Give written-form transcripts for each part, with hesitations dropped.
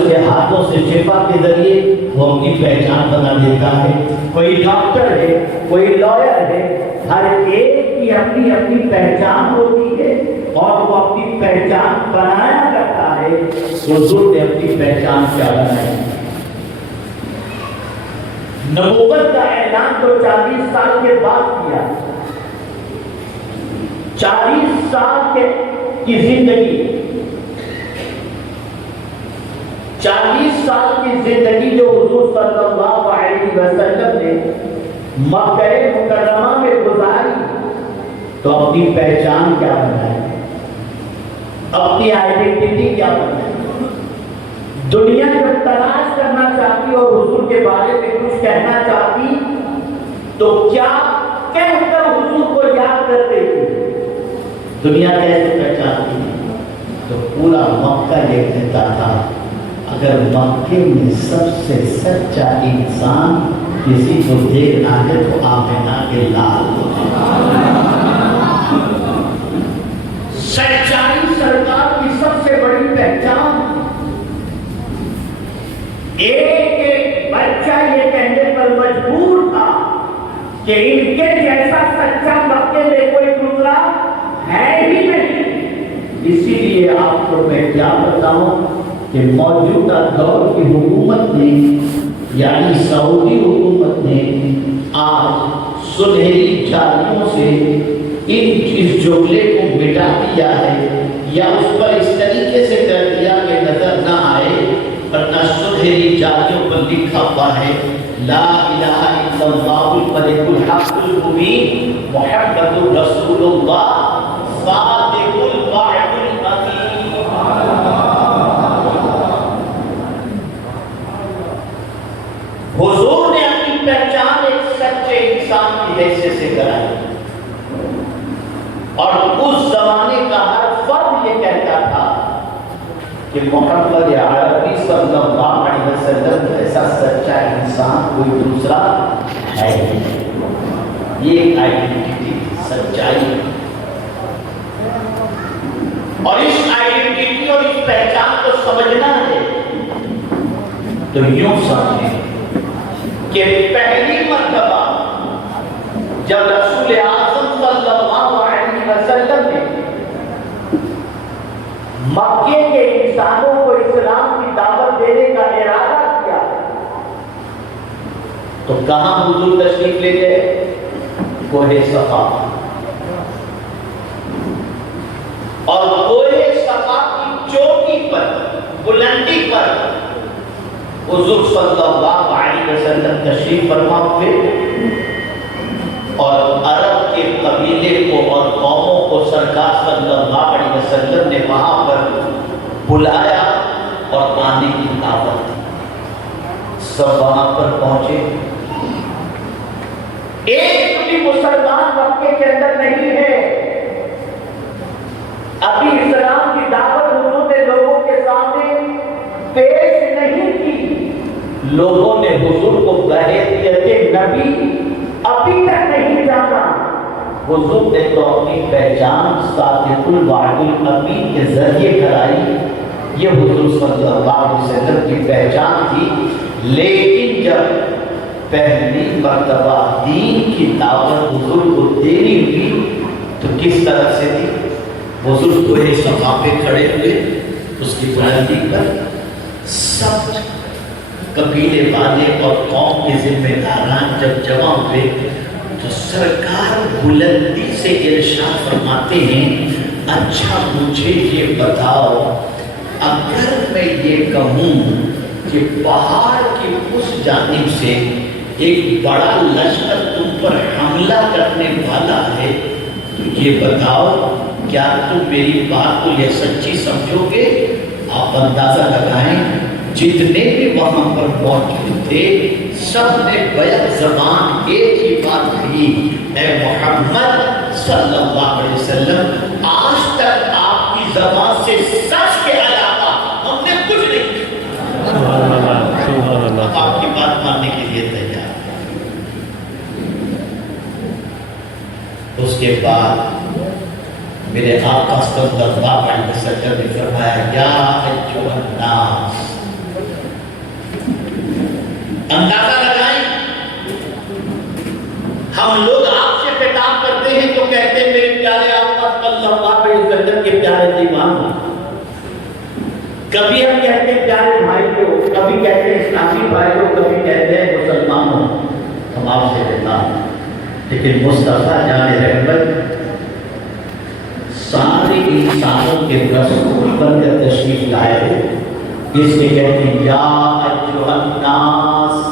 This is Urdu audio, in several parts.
کے ہاتھوں سے شفا کے ذریعے وہ اپنی پہچان بنا دیتا ہے. کوئی ڈاکٹر ہے, کوئی لائر ہے, ہر ایک کی اپنی اپنی پہچان ہوتی ہے اور وہ اپنی پہچان بنایا کرتا ہے. حضور نے اپنی پہچان کیا بنائی؟ نبوت کا اعلان تو 40 سال کے بعد کیا. 40 سال کی زندگی, 40 سال کی زندگی جو حضور صلی اللہ علیہ وسلم نے مکہ مکرمہ میں گزاری, تو اپنی پہچان کیا بنائی, اپنی آئیڈینٹی کیا بنائی. دنیا جب تلاش کرنا چاہتی اور حضور کے بارے میں کچھ کہنا چاہتی تو کیا کہہ کر حضور کو یاد کرتے تھے؟ دنیا کیسے پہچانتی؟ تو پورا مکہ یہ کہتا تھا اگر مکے میں سب سے سچا انسان کسی کو دیکھنا ہے تو آمنہ کے لال. سچائی سرکار کی سب سے بڑی پہچان. ایک بچہ یہ کہنے پر مجبور تھا کہ ان کے جیسا سچا مکے میں کوئی دوسرا ہے ہی نہیں. اسی لیے آپ کو میں کیا بتاؤں کہ موجودہ دور کی حکومت نے یعنی سعودی حکومت نے آج سنہری جالیوں سے اس جملے کو مٹا دیا ہے یا اس پر اس طریقے سے کر دیا کہ نظر نہ آئے, ورنہ سنہری جالیوں پر لکھا ہوا ہے لا الہ الا اللہ الملک الحق المبین محمد رسول اللہ صادق الوعد الامین. حضور نے اپنی پہچان ایک سچے انسان کی حیثیت سے کرائی, اور اس زمانے کا ہر فرد یہ کہتا تھا کہ محمد عربی صلی اللہ علیہ وسلم ایسا سچا انسان کوئی دوسرا ہے نہیں. یہ ایک آئیڈینٹی, سچائی, اور اس آئیڈینٹی اور اس پہچان کو سمجھنا ہے تو یوں سمجھیں کہ پہلی مرتبہ جب رسول اعظم صلی اللہ علیہ وسلم نے مکے کے انسانوں کو اسلام کی دعوت دینے کا ارادہ کیا تو کہاں حضور تشریف لے گئے؟ کوہ صفا. اور کوہ صفا کی چوٹی پر, بلندی پر حضور صلی اللہ علیہ وسلم تشریف فرما ہوئے, اور عرب کے قبیلے کو اور قوموں کو سرکار صلی اللہ علیہ وسلم نے وہاں پر بلایا اور آنے کی دعوت دی. سب وہاں پر پہنچے. ایک بھی مسلمان مکے کے اندر نہیں ہے. ابھی اسلام کی دعوت حضور نے لوگوں کے سامنے پیش نہیں کی. لوگوں نے حضور کو بحیثیت نبی ابھی تک نہیں جانا. حضور نے تو اپنی پہچان صادق الوعد الامین کے ذریعے کرائی. یہ حضور صلی اللہ علیہ وسلم کی پہچان تھی. لیکن جب پہلی مرتبہ دین کی دعوت حضور کو دینی ہوئی تو کس طرح سے تھی؟ حضور کوہ صفا پہ کھڑے ہوئے, اس کی بلندی پر سب قبیلے والے اور قوم کے ذمہ داران جب جمع ہوئے تو سرکار بلندی سے ارشاد فرماتے ہیں اچھا مجھے یہ بتاؤ, اگر میں یہ کہوں کہ پہاڑ کی اس جانب سے ایک بڑا لشکر تم پر حملہ کرنے والا ہے تو یہ بتاؤ کیا تم میری بات کو یہ سچی سمجھو گے؟ آپ اندازہ لگائیں جتنے بھی وہاں پر موجود تھے سب نے بیک زبان ایک ہی بات کہی, اے محمد صلی اللہ علیہ وسلم آج تک آپ کی زبان سے سچ کے علاوہ ہم نے کچھ نہیں کیا. آپ کی بات ماننے کے لیے تیار. اس کے بعد میرے آقا صلی اللہ علیہ وسلم نے فرمایا یا ایھا الناس ہم لوگ آپ سے خطاب کرتے ہیں تو کہتے ہیں میرے پیارے آقا صلی اللہ علیہ وسلم کے پیارے دیوان. کبھی ہم کہتے ہیں پیارے بھائی کو، کبھی کہتے ہیں اسلامی بھائی کو، کبھی کہتے ہیں مسلمانوں. ہم آپ سے خطاب، لیکن مصطفیٰ جان رحمت سارے انسانوں کے رسول بن کر تشریف لائے. اس لیے کہتے ہیں یا ایھا الناس،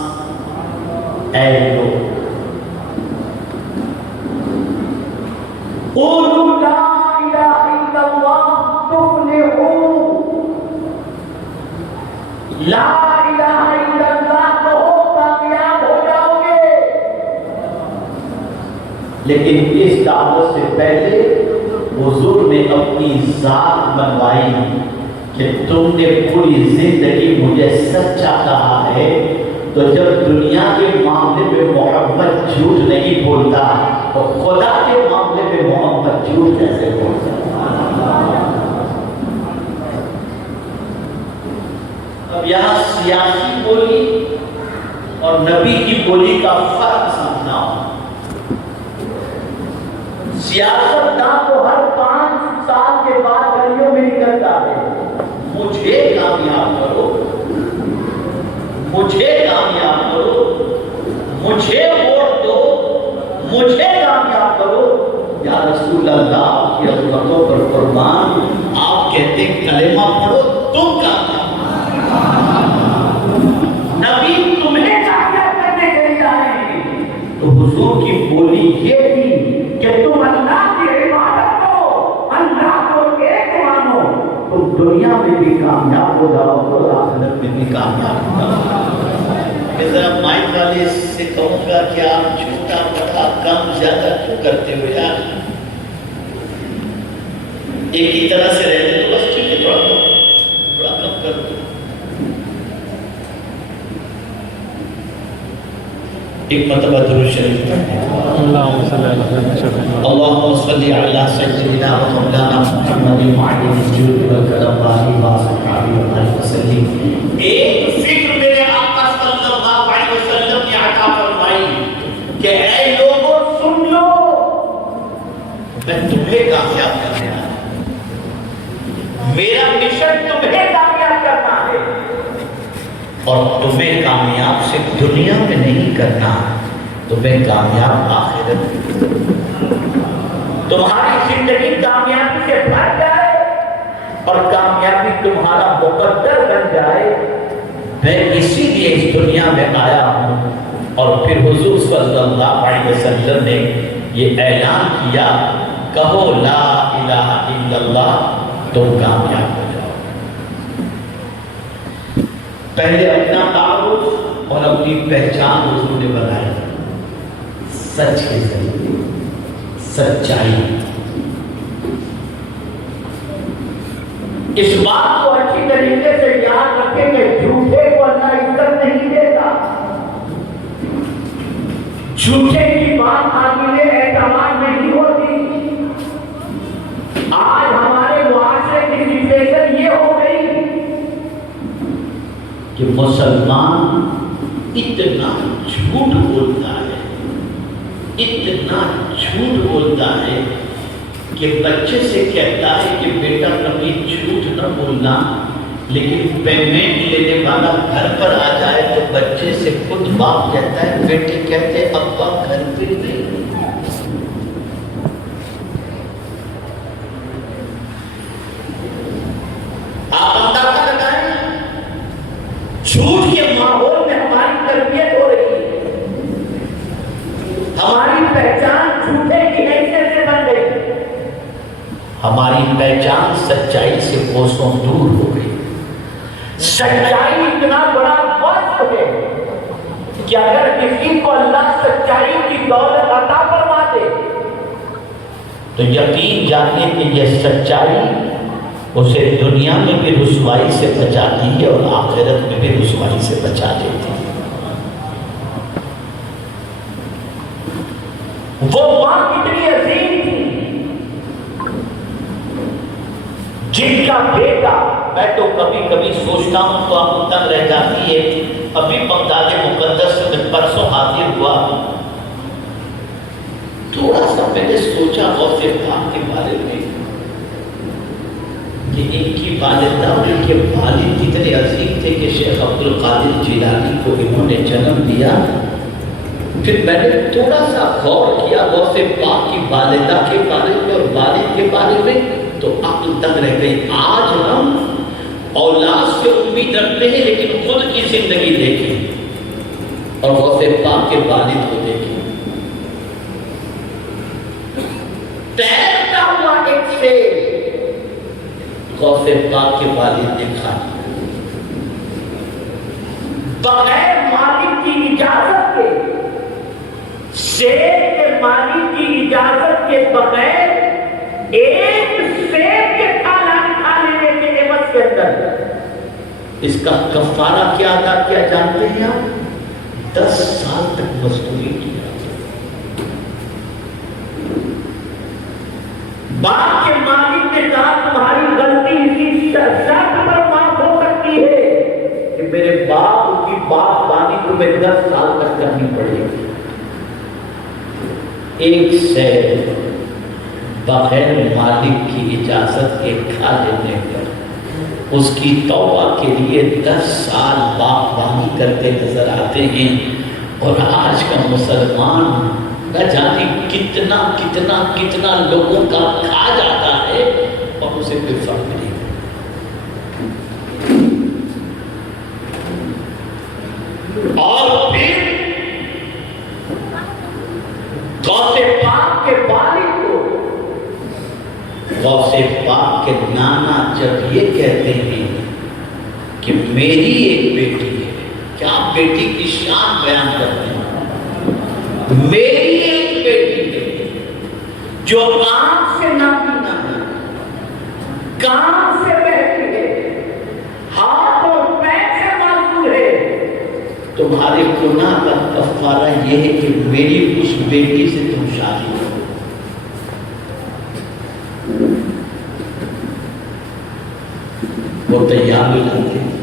اے لوگ، قولوا لا الہ الا اللہ تفلحوا. لا الہ الا اللہ کہو کامیاب ہو جاؤ گے. لیکن اس دعوت سے پہلے حضور نے اپنی ذات بنوائی کہ تم نے پوری زندگی مجھے سچا کہا ہے، تو جب دنیا کے معاملے میں محمد جھوٹ نہیں بولتا تو خدا کے معاملے میں محمد جھوٹ کیسے بولتا؟ اب یہاں سیاسی بولی اور نبی کی بولی کا فرق سمجھنا ہو. سیاستدان تو ہر 5 سال کے بعد گلیوں میں نکلتا ہے، مجھے کامیاب کرو، مجھے کامیاب کرو، مجھے ووٹ دو، مجھے کامیاب کرو. یا رسول اللہ کی عظمتوں پر قربان، آپ کہتے ہیں کلمہ پڑھو تم کامیاب. نبی تمہیں کامیاب کرنے کے لیے آئے ہیں. تو حضور کی بولی یہ تھی کہ تم اللہ کی عبادت کرو، اللہ کو ایک مانو، تم دنیا میں بھی کامیاب ہو جاؤ اور آخرت میں بھی کامیاب ہو جاؤ. میں ذرا مائک والے سے کہوں گا کہ آپ چھوٹا بڑا کم زیادہ کیوں کرتے ہو یار؟ ایک ہی طرح سے رہتے تو بس ٹھیک ہے، تھوڑا کم کر دو. ایک مرتبہ درود شریف پڑھیں. اللہم صلی علی سیدنا و مولانا محمد معین الجود والکرم وآلہ وصحبہ وسلم. ایک فکر میرے آقا صلی اللہ علیہ وسلم نے عطا فرمائی کہ اے لوگوں سن لو، میں تمہیں کامیاب کرنے آیا ہوں. میرا مشن تمہیں کامیاب کرنا ہے، اور تمہیں کامیاب سے دنیا میں نہیں کرنا، تمہیں کامیاب آخرت میں. تمہاری زندگی کامیابی سے بھر جائے اور کامیابی تمہارا مقدر بن جائے. میں اسی لیے اس دنیا میں آیا ہوں. اور پھر حضور صلی اللہ علیہ وسلم نے یہ اعلان کیا، کہو لا الہ الا اللہ، تم کامیاب ہو جاؤ. پہلے اپنا تعارف اور اپنی پہچان حضور نے بنائی سچ کے ذریعے، سچائی. اس بات کو اچھی طریقے سے یاد رکھیں کہ جھوٹے کو اللہ عزت نہیں دیتا. جھوٹے کی بات قابل اعتماد نہیں ہوتی. آج ہمارے معاشرے کی سچویشن یہ ہو گئی کہ مسلمان اتنا جھوٹ بولتا ہے، اتنا جھوٹ بولتا ہے کہ بچے سے کہتا ہے کہ بیٹا کبھی جھوٹ نہ بولنا، لیکن پیمنٹ لینے والا گھر پر آ جائے تو بچے سے خود باپ کہتا ہے، بیٹے کہتے ابا گھر پہ نہیں. آپ اندازہ لگائیں جھوٹ کے ماحول میں ہماری تربیت ہو رہی ہے. ہماری پہچان جھوٹے کی حیثیت سے بن گئی. ہماری پہچان سچائی سے کوسوں دور ہو گئی. سچائی اتنا بڑا وصف ہے کہ اگر کسی کو اللہ سچائی کی دولت عطا فرما دے تو یقین جانیے کہ یہ سچائی اسے دنیا میں بھی رسوائی سے بچاتی ہے اور آخرت میں بھی رسوائی سے بچا دیتی ہے. وہ ماں کتنی عظیم تھی جن کا بیٹا، میں تو کبھی کبھی سوچتا ہوں تو آپ تنگ رہ جاتی ہے. ابھی بغداد مقدس میں پرسوں حاضر ہوا تھوڑا سا میں نے سوچا غوث پاک کے بارے میں کہ ان کی والدہ اور ان کے والد اتنے عظیم تھے کہ شیخ عبد القادر جیلانی کو انہوں نے جنم دیا. پھر میں نے تھوڑا سا غور کیا غوث پاک کی والدہ کے بارے میں اور والد کے بارے میں تو عقل تک رہ گئی. آج ہم اولاد سے امید رکھتے ہیں لیکن خود کی زندگی دیکھیں اور غوث پاک کے والد کو دیکھیں. تیرتا ہوا ایک سے غوث پاک کے والد نے کھا بغیر مالک کی اجازت کے شیر کے مالک کی اجازت کے بغیر ایک شیر کے کھانا کھا لینے کے عوض کے اندر اس کا کفارہ کیا ادا کیا جانتے ہیں آپ؟ 10 سال تک مزدوری کی. باپ کے مالک نے کہا تمہاری غلطی اسی شرط پر معاف ہو سکتی ہے کہ میرے باپ کی بات بانی تمہیں 10 سال تک کرنی پڑے گی. ایک شے بغیر مالک کی اجازت کے کھا لینے پر اس کی توبہ کے لیے 10 سال باپ بانی کرتے نظر آتے ہیں. اور آج کا مسلمان نہ جانے کتنا کتنا کتنا لوگوں کا کھا جاتا ہے اور اسے کوئی فرق نہیں. اور پھر غوث پاک کے والد کو غوث پاک کے نانا جب یہ کہتے ہیں کہ میری ایک بیٹی ہے, کیا بیٹی کی شان بیان کرتے ہیں, میری ایک بیٹی ہے جو آنکھ سے نابینا ہے, کان سے بہتی ہے, ہاتھ اور پیر سے معذور ہے, تمہارے گناہ کا کفارہ یہ ہے کہ میری اس بیٹی سے تم شادی کرو. وہ تیار ہو جاتے ہیں,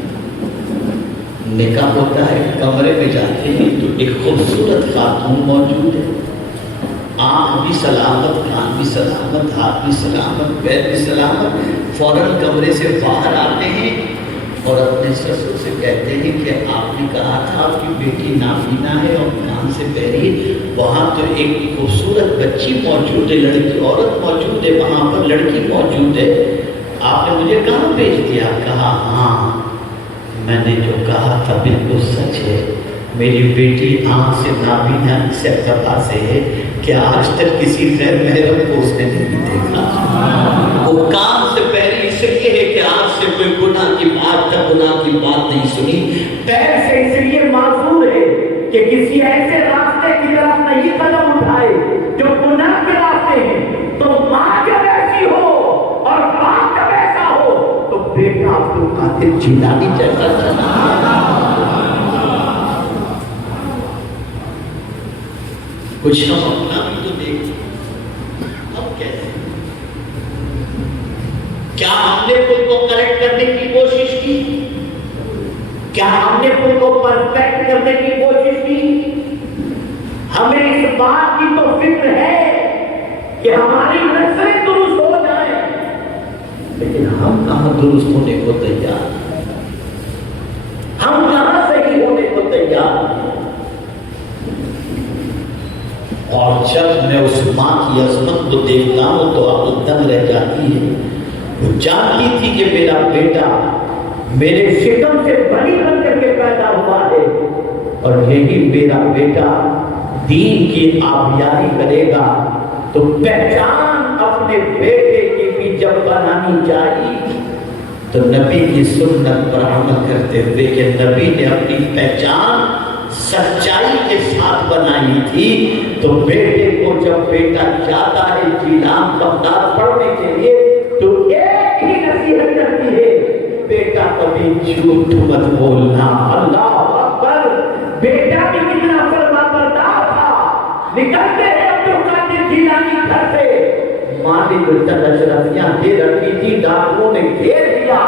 نکاح ہوتا ہے, کمرے میں جاتے ہیں تو ایک خوبصورت خاتون موجود ہے, آنکھ بھی سلامت, کان بھی سلامت, ہاتھ بھی سلامت, پیر بھی سلامت. فوراً کمرے سے باہر آتے ہیں اور اپنے سسر سے کہتے ہیں کہ آپ نے کہا تھا آپ کی بیٹی نابینا ہے اور کان سے بہری ہے, وہاں تو ایک خوبصورت بچی موجود ہے, لڑکی عورت موجود ہے, وہاں پر لڑکی موجود ہے, آپ نے مجھے کہاں بھیج دیا؟ کہا ہاں میں نے جو کہا تھا بالکل سچ ہے, میری بیٹی آنکھ سے نابینا اس اعتبار سے ہے کہ آج تک کسی غیر محرم کو اس نے نہیں دیکھا. وہ کان سے بہری اس لیے ہے کہ آنکھ سے کوئی گناہ کی بات نہیں سنی, پیر سے اس لیے معذور ہے کہ کسی ایسے راستے کی طرف نہیں قدم اٹھائے جو گناہ کے راستے ہیں. تو ماں جب ایسی ہو اور باپ جب ایسا ہو تو بیٹا عبد القادر جیلانی جیسا چلا. کچھ ہم اپنا بھی تو دیکھ, ہم کیسے, کیا ہم نے خود کو کریکٹ کرنے کی کوشش کی؟ کیا ہم نے خود کو پرفیکٹ کرنے کی کوشش کی؟ ہمیں اس بات کی تو فکر ہے کہ ہماری نسلیں درست ہو جائیں, لیکن ہم کہاں درست ہونے کو تیار, ہم کہاں صحیح ہونے کو تیار ہیں. اور جب میں اس ماں کی عظمت کو دیکھتا ہوں تو عقل دنگ رہ جاتی ہے. وہ جانتی تھی کہ میرا بیٹا میرے شکم سے بڑی بن کر کے پیدا ہوا ہے اور یہی میرا بیٹا دین کی آبیاری کرے گا, تو پہچان اپنے بیٹے کی بھی جب بنانی چاہیے تو نبی کی سنت پر عمل کرتے ہوئے کہ نبی نے اپنی پہچان سچائی کے ساتھ بنائی تھی. تو بیٹے کو جب بیٹا جاتا ہے جیلان بغداد پڑھنے کے لیے تو ایک ہی نصیحت کرتی ہے, بیٹا کبھی جھوٹ مت بولنا. اللہ اکبر, بیٹا بھی کتنا فرما بردار تھا. نکلتے ہیں عبد القادر جیلانی گھر سے, ماں نے گلشن اشرفیاں دے رکھی تھی, ڈاکوؤں نے گھیر دیا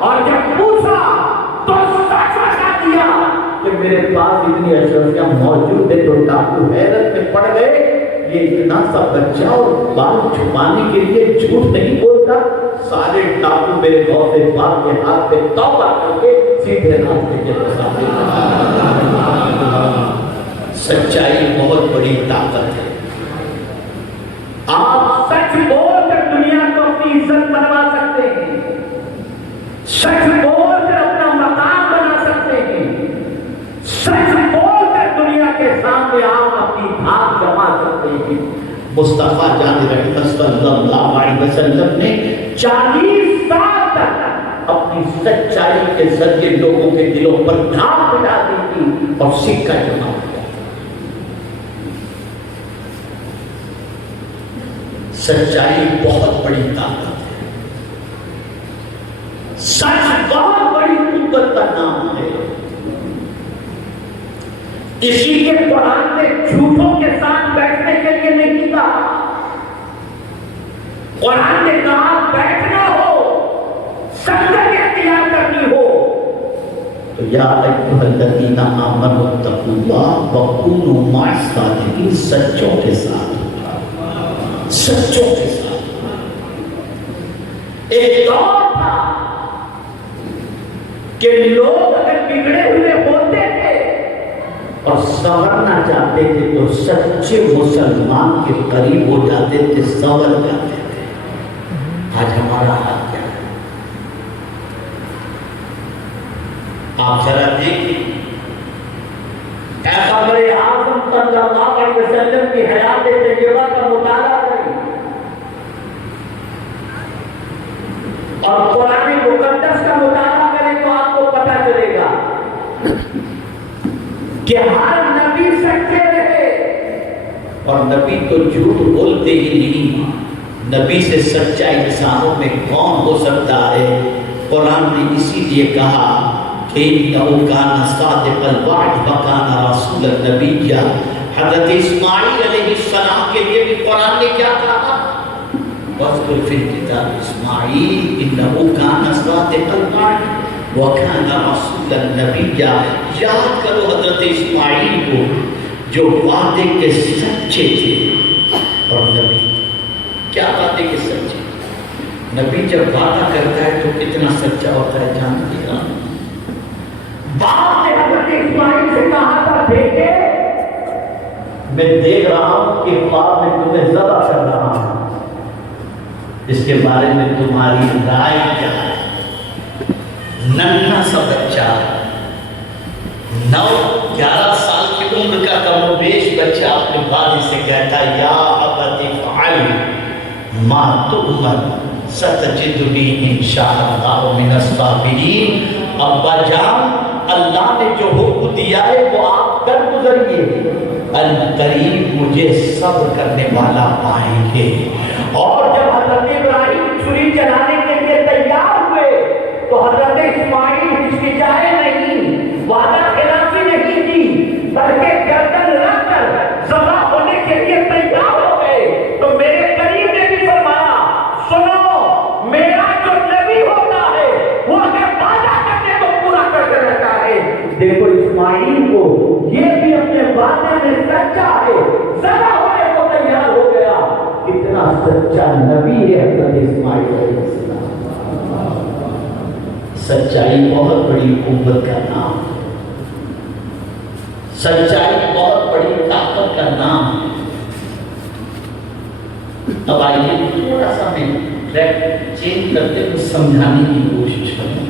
اور جب پوچھا تو سچ بتا دیا کہ میرے پاس اتنی اشرفیاں موجود ہے. تو ڈاکو حیرت میں پڑ گئے, یہ اتنا سا بچہ اور بال چھپانے کے لیے جھوٹ نہیں بولتا. سارے ڈاکو میرے غوث پاک کے ہاتھ پہ توبہ کر کے سیدھے راستے کے مسافر. سچائی بہت بڑی طاقت ہے. آپ سچ بول کر دنیا کو اپنی عزت بنوا سکتے ہیں. سچ بول کر اپنا مقام بنا سکتے ہیں. سچ بول کر دنیا کے سامنے آپ اپنی دھاک جما سکتے ہیں. مصطفیٰ جان رحمت صلی اللہ علیہ وسلم نے 40 سال تک اپنی سچائی کے ذریعے لوگوں کے دلوں پر دھاک بٹھا دی تھی اور سکہ جما دیا. سچائی بہت بڑی طاقت ہے. سچ بہت بڑی قوت کا نام ہے. اسی کے قرآن نے جھوٹوں کے ساتھ بیٹھنے کے لیے نہیں کہا. قرآن نے کہا بیٹھنا ہو, سنگت اختیار کرنی ہو تو یا ایھا الذین آمنوا اتقوا اللہ وکونوا مع الصادقین. سچوں کے ساتھ, سچوں کے ساتھ. ایک دور تھا کہ لوگ اگر بگڑے ہوئے ہوتے تھے اور سنورنا چاہتے تھے تو سچے مسلمان کے قریب ہو جاتے تھے, سنور جاتے تھے. آج ہمارا حال کیا ہے؟ آپ ذرا دیکھیں, پیغمبر اعظم صلی اللہ علیہ وسلم کی حیات طیبہ کا مطالعہ کریں اور قرآن مقدس کا مطالعہ کریں تو آپ کو پتہ چلے گا کہ ہر نبی سچے رہے اور نبی تو جھوٹ بولتے ہی نہیں. نبی سے سچا انسانوں میں کون ہو سکتا ہے؟ قرآن نے اسی لیے کہا کہ انہ کان صادق الوعد وکان رسولا نبیا. حضرت اسماعیل علیہ السلام کے لیے بھی قرآن نے کیا کہا؟ واذکر فی الکتاب اسماعیل انہ کان صادق الوعد وکان رسولا نبیا. یاد کرو حضرت اسماعیل کو جو وعدے کے سچے تھے اور نبی. کیا وعدے کے سچے؟ نبی جب وعدہ کرتا ہے تو کتنا سچا ہوتا ہے جانتے ہیں. باپ نے حضرت اسماعیل سے کہا تھا بیٹے میں دیکھ رہا ہوں کہ خواب میں تمہیں ذبح کر رہا ہوں, اس کے بارے میں تمہاری رائے کیا ہے؟ ننھا سا بچہ 9-11 سال کی عمر کا کم و بیش بچہ اپنے والد سے کہتا یا ابت افعل ما تؤمر ستجدنی انشاء اللہ من الصابرین. ابا جان اللہ نے جو حکم دیا ہے وہ آپ کر گزریے, القریب مجھے صبر کرنے والا پائیں گے. اور جب حضرت ابراہیم چھری چلانے کے لیے تیار ہوئے تو حضرت اسماعیل ہچکچائے نہیں, وعدہ خلافی نہیں کی, بلکہ گردن رکھ کر ذبح ہونے کے لیے تیار ہو گئے. تو میرے قریب نے بھی فرمایا سنو میرا جو نبی ہوتا ہے وہ اگر وعدہ کرنے کو پورا کر کے رکھا ہے. دیکھو اسماعیل کو یہ بھی اپنے وعدے میں سچا ہے, ذبح ہونے کو تیار ہو گیا. کتنا سچا نبی ہے حضرت اسماعیل علیہ السلام. سچائی بہت بڑی قوت کا نام ہے. سچائی بہت بڑی طاقت کا نام ہے. اب آئیے تھوڑا سا میں ٹریک چینج کرتے ہوئے سمجھانے کی کوشش کروں.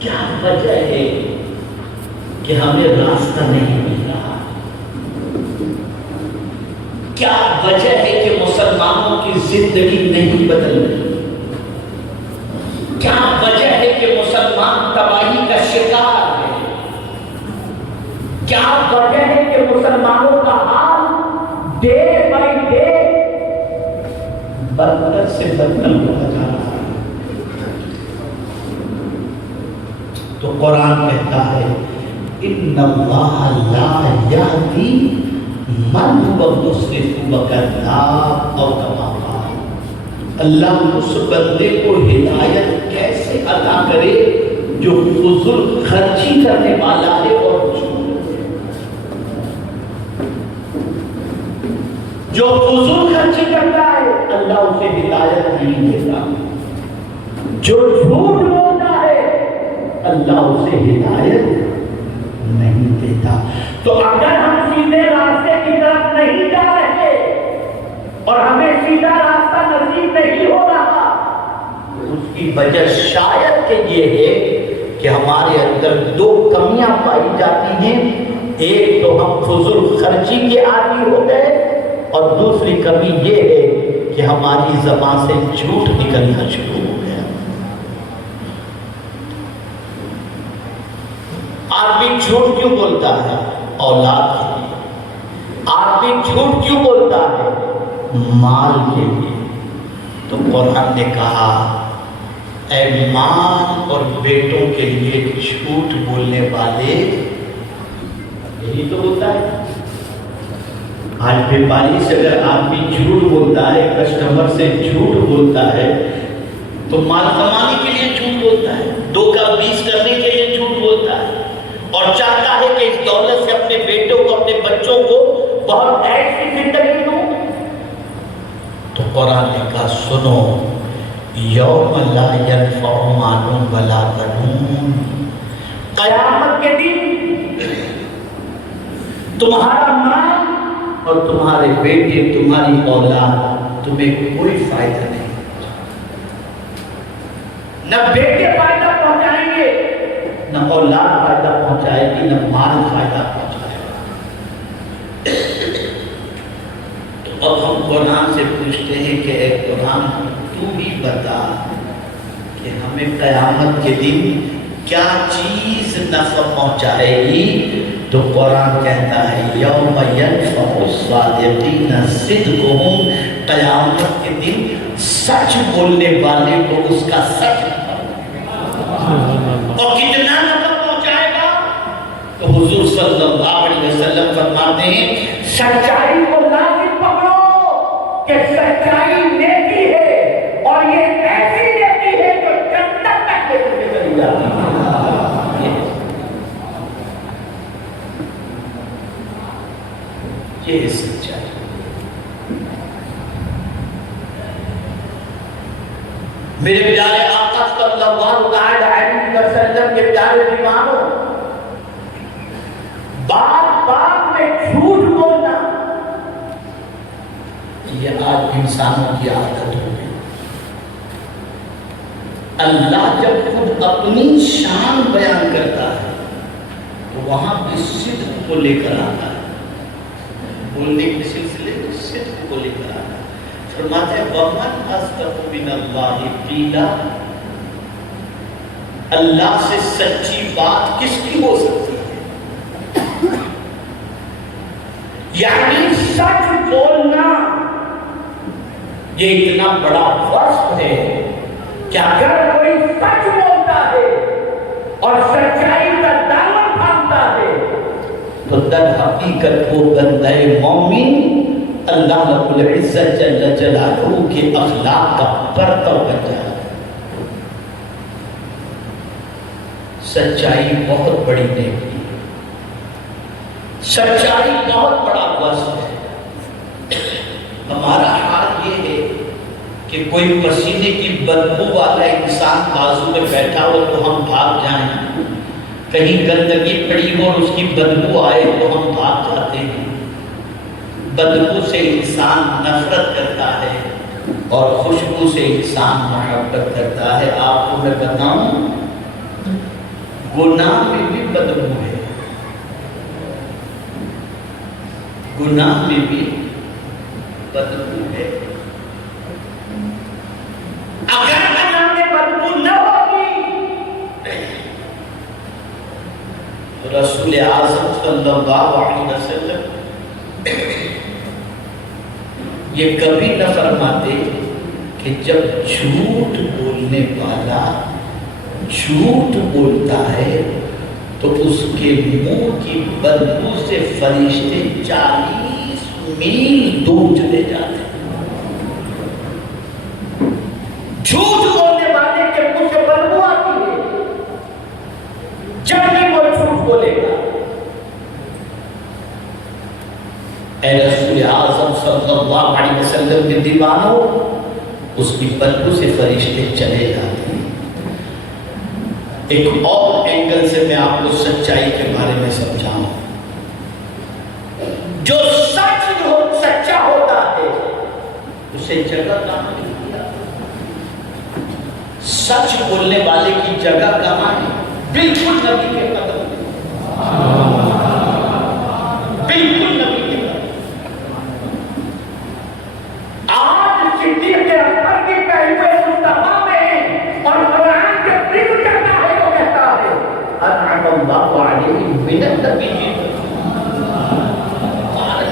کیا وجہ ہے کہ ہمیں راستہ نہیں مل رہا؟ کیا وجہ ہے کہ مسلمانوں کی زندگی نہیں بدل رہی؟ کیا وجہ ہے کہ مسلمان تباہی کا شکار ہے؟ کیا وجہ ہے کہ مسلمانوں کا حال ڈے بائی ڈے بدتر سے بدتر ہوتا جا رہا ہے؟ تو قرآن کہتا ہے ان اللہ لا یہدی من هو مسرف وکذاب او کما قال. اللہ اس بندے کو ہدایت کیسے عطا کرے جو فضول خرچی کرنے والا ہے اور جھوٹ. جو فضول خرچی کرتا ہے اللہ اسے ہدایت نہیں دیتا، جو جھوٹ بولتا ہے اللہ اسے ہدایت نہیں دیتا۔ تو اگر ہم سیدھے راستے کی طرف نہیں جا رہے اور ہمیں سیدھا راستہ نصیب نہیں ہو رہا، اس کی وجہ شاید کہ یہ ہے کہ ہمارے اندر دو کمیاں پائی جاتی ہیں۔ ایک تو ہم فضول خرچی کے عادی ہو گئے، اور دوسری کمی یہ ہے کہ ہماری زبان سے جھوٹ نکلنا شروع ہو گیا۔ آدمی جھوٹ کیوں بولتا ہے؟ اولاد کے لیے۔ آدمی جھوٹ کیوں بولتا ہے؟ مال کے لیے۔ تو قرآن نے کہا اے ماں اور بیٹوں کے لیے جھوٹ بولنے والے، یہی تو ہوتا ہے۔ آج بیپاری سے اگر آدمی جھوٹ بولتا ہے، کسٹمر سے جھوٹ بولتا ہے، تو مال کمانے کے لیے جھوٹ بولتا ہے، 2 کا 20 کرنے کے لیے جھوٹ بولتا ہے، اور چاہتا ہے کہ اس دولت سے اپنے بیٹوں کو، اپنے بچوں کو بہت ایسی زندگی دوں۔ تو قرآن نے کہا سنو، یوم لا ینفع مال ولا بنون، قیامت کے دن تمہارا مال اور تمہارے بیٹے، تمہاری اولاد تمہیں کوئی فائدہ نہیں، نہ بیٹے فائدہ پہنچائیں گے، نہ اولاد فائدہ پہنچائے گی، نہ مال فائدہ پہنچائے گا۔ تو اب ہم قرآن سے پوچھتے ہیں کہ اے قرآن تو ہی بتا کہ ہمیں قیامت کے دن کیا چیز نفع پہنچائے گی؟ تو قرآن کہتا ہے یوم ینفع الصادقین صدقہم، قیامت کے دن سچ بولنے والے کو اس کا سچ اور کتنا نفع پہنچائے گا؟ تو حضور صلی اللہ علیہ وسلم فرماتے ہیں سچائی کو لازم پکڑو کہ سچائی نیکی ہے، اور یہ ایسی نیکی ہے جو جنت تک لے کے چلی جاتی ہے۔ یہ سچائی۔ میرے پیارے آقا صلی اللہ علیہ وسلم کے پیارے دیوانوں، بات بات میں جھوٹ بولنا یہ آج انسانوں کی عادت ہو گئی۔ اللہ جب خود اپنی شان بیان کرتا ہے تو وہاں بھی صدق کو لے کر آتا ہے، بولنے کے سلسلے میں صدق کو لے کر آتا ہے۔ فرماتے ہیں وَمَنْ أَصْدَقُ مِنَ اللَّهِ قِيلًا، اللہ سے سچی بات کس کی ہو سکتی ہے؟ یعنی سچ بولنا یہ اتنا بڑا وصف ہے کہ اگر کوئی سچ بولتا ہے اور سچائی کا دامن تھامتا ہے تو در حقیقت وہ بندہ مومن اللہ رب العزت جل جلالہ کے اخلاق کا پرتو بن جاتا ہے۔ سچائی بہت بڑی نیکی ہے، سچائی بہت بڑا وصف ہے۔ ہمارا حال یہ ہے کہ کوئی پسینے کی بدبو والا انسان بازو میں بیٹھا ہو تو ہم بھاگ جائیں، کہیں گندگی پڑی ہو اور اس کی بدبو آئے تو ہم بھاگ جاتے ہیں۔ بدبو سے انسان نفرت کرتا ہے اور خوشبو سے انسان محبت کرتا ہے۔ آپ کو میں بتاؤں گناہ میں بھی بدبو ہے، گناہ میں بھی بدبو ہے۔ اگر گناہ میں بدبو نہ ہوگی رسول اعظم صلی اللہ علیہ وسلم یہ کبھی نہ فرماتے کہ جب جھوٹ بولنے والا جھوٹ بولتا ہے تو اس کے منہ کی بدبو سے فرشتے 40 میل دور چلے جاتے ہیں۔ جھوٹ بولنے والے کے منہ سے بدبو آتی ہے جب بھی وہ جھوٹ بولے گا۔ اے رسول اعظم صلی اللہ علیہ وسلم کے دیوانوں، اس کی بدبو سے فرشتے چلے جاتے ہیں۔ ایک اور اینگل سے میں آپ کو سچائی کے بارے میں سمجھاؤں۔ جو سچا ہوتا ہے اسے جگہ کہاں ملتی ہے؟ سچ بولنے والے کی جگہ کہاں ہے؟ بالکل نبی کے قدم میں، بالکل نبی کے قدم۔ آج صدیق اکبر کی پہلوے مصطفیٰ میں اور قرآن کے دل کرتا ہے تو کہتا ہے انعم اللہ علیہ من النبیین۔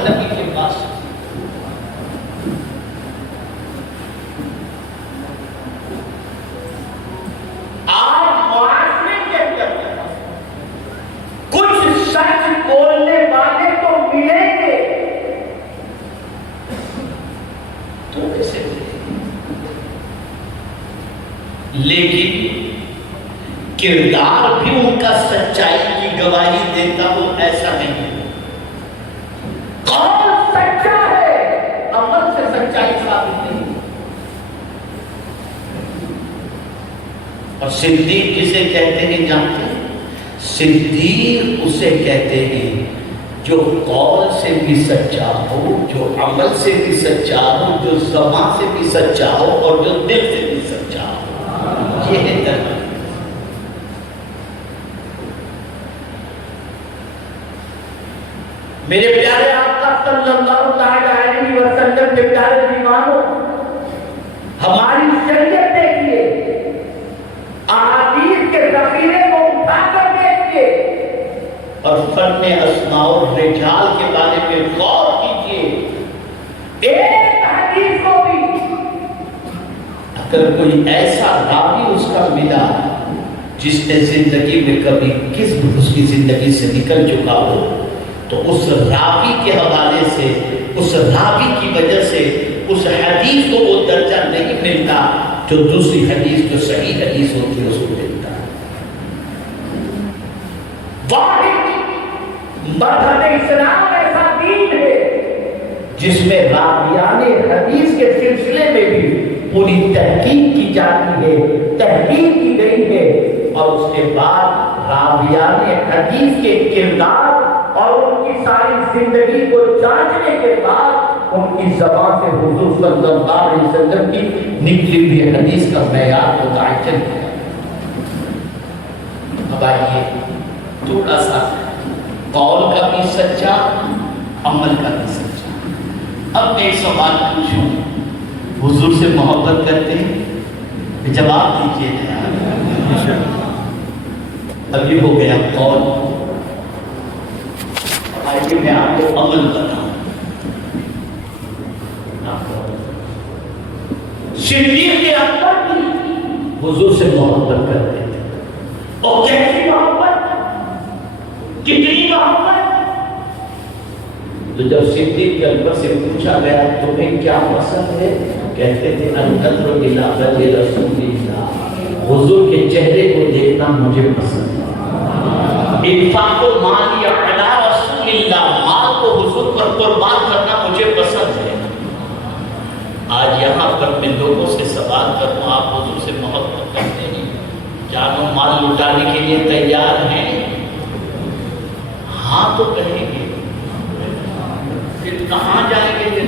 نبی کے پاس آپ معاشرے کے اندر کچھ سچ بولنے والے تو ملیں گے، تو کیسے ملیں گے؟ لیکن کردار بھی ان کا سچائی کی گواہی دیتا ہو ایسا نہیں۔ قول سچا ہے، عمل سے سچائی ثابت نہیں۔ اور صدیق کسے کہتے ہیں جانتے ہیں؟ صدیق اسے کہتے ہیں جو قول سے بھی سچا ہو، جو عمل سے بھی سچا ہو، جو زبان سے بھی سچا ہو اور جو دل سے بھی سچا ہو۔ یہ ہے درجہ۔ میرے پیارے آقا صلی اللہ علیہ وسلم کے پیارے دیوانوں، ہماری شریعت دیکھیے، احادیث کے ذخیرے کو اٹھا کر دیکھیے اور فن اسماء الرجال کے بارے میں غور کیجیے۔ ایک حدیث کو بھی اگر کوئی ایسا راوی اس کا ملا جس نے زندگی میں کبھی کذب اس کی زندگی سے نکل چکا ہو، تو اس راوی کے حوالے سے، اس راوی کی وجہ سے اس حدیث کو وہ درجہ نہیں ملتا جو دوسری حدیث، جو صحیح حدیث ہوتی ہے اس کو ملتا ہے۔ واحد مذہب اسلام ایسا دین ہے جس میں راویان حدیث کے سلسلے میں بھی پوری تحقیق کی جاتی ہے، تحقیق کی گئی ہے، اور اس کے بعد راویان حدیث کے کردار اور ان کی ساری زندگی کو جانچنے کے بعد ان کی زبان سے حضور صلی اللہ علیہ وسلم کی نکلی ہوئی حدیث کا معیار متعین کیا۔ اب آئیے تھوڑا سا قول کا بھی سچا، عمل کا بھی سچا۔ اب میں ایک سوال پوچھوں، حضور سے محبت کرتے ہیں؟ جواب دیجیے نا۔ اب یہ ہو گیا قول، آئیے میں آپ کو عمل بتاؤں۔ صدیق اکبر بھی حضور سے محبت کرتے تھے، اور کیسی محبت، کتنی محبت۔ تو جب صدیق اکبر سے پوچھا گیا تمہیں کیا پسند ہے، کہتے تھے النظر الی وجہ رسول اللہ، حضور کے چہرے کو دیکھنا مجھے پسند ہے۔ انفاق المال علی رسول اللہ، مال کو حضور پر قربان کرنا مجھے پسند ہے۔ آج یہاں پر میں لوگوں سے سوال کروں، آپ حضور سے محبت کرتے ہیں، جان و مال لٹانے کے لیے تیار ہیں؟ ہاں تو کہیں گے، پھر کہاں جائیں گے؟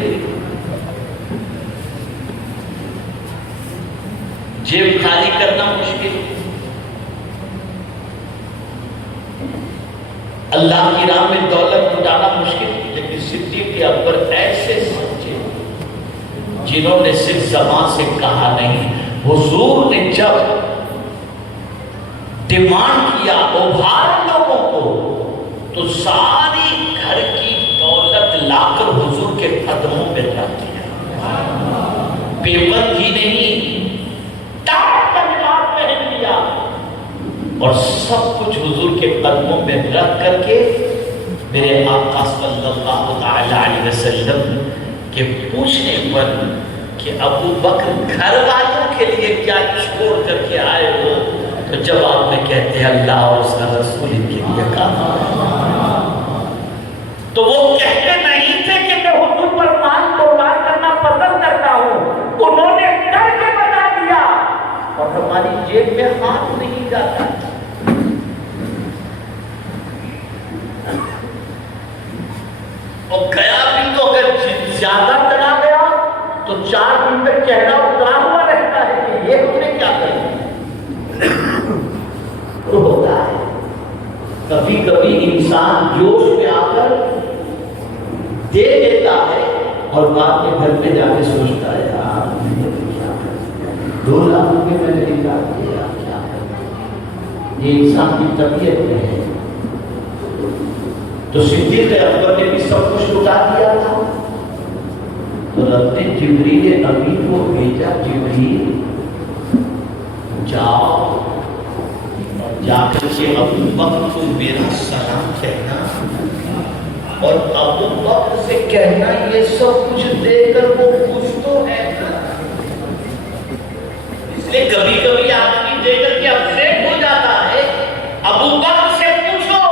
جیب خالی کرنا مشکل، اللہ کی راہ میں دولت لٹانا مشکل، لیکن صدیق اکبر ایسے سچے جنہوں نے صرف زبان سے کہا نہیں، حضور نے جب ڈیمانڈ کیا ابھار لوگوں کو، تو ساری گھر کی دولت لا کر حضور کے قدموں پہ رکھ دیا، پیپر بھی نہیں، ٹاٹ تلوار پہن لیا، اور سب کچھ حضور کے قدموں پہ رکھ کر کے میرے آقا صلی اللہ علیہ وسلم کے پوچھنے پر کہ ابو بکر گھر والوں کے لیے کیا چھوڑ کر کے آئے ہو، تو جواب میں کہتے ہیں اللہ اور اس کا رسول کے لیے کہا۔ تو وہ کہتے نہیں تھے کہ تمہاری جیب میں ہاتھ نہیں جاتا. اور گیا بھی تو اگر زیادہ چلا گیا تو 4 دن تک چہرہ اترا ہوا رہتا ہے کہ یہ تم نے کیا کر دیا. تو ہوتا ہے کبھی کبھی انسان جوش میں آ کر دے دیتا ہے اور بعد میں گھر پہ جا کے سوچتا ہے یار 2 لاکھ روپے میں نے نکال دیا کیا ہے. یہ انسان کی طبیعت میں ہے. تو صدیق اکبر نے بھی سب کچھ لٹا دیا تھا. تو رب نے جبریل امین کو بھیجا, جبریل جاؤ اور جا کر کے ابو بکر کو میرا سلام کہنا اور ابو بکر سے کہنا یہ سب کچھ دے کر وہ خوش تو ہے نا. اس لیے کبھی کبھی آدمی دے کر کے اپسیٹ ہو جاتا ہے. ابو بکر سے پوچھو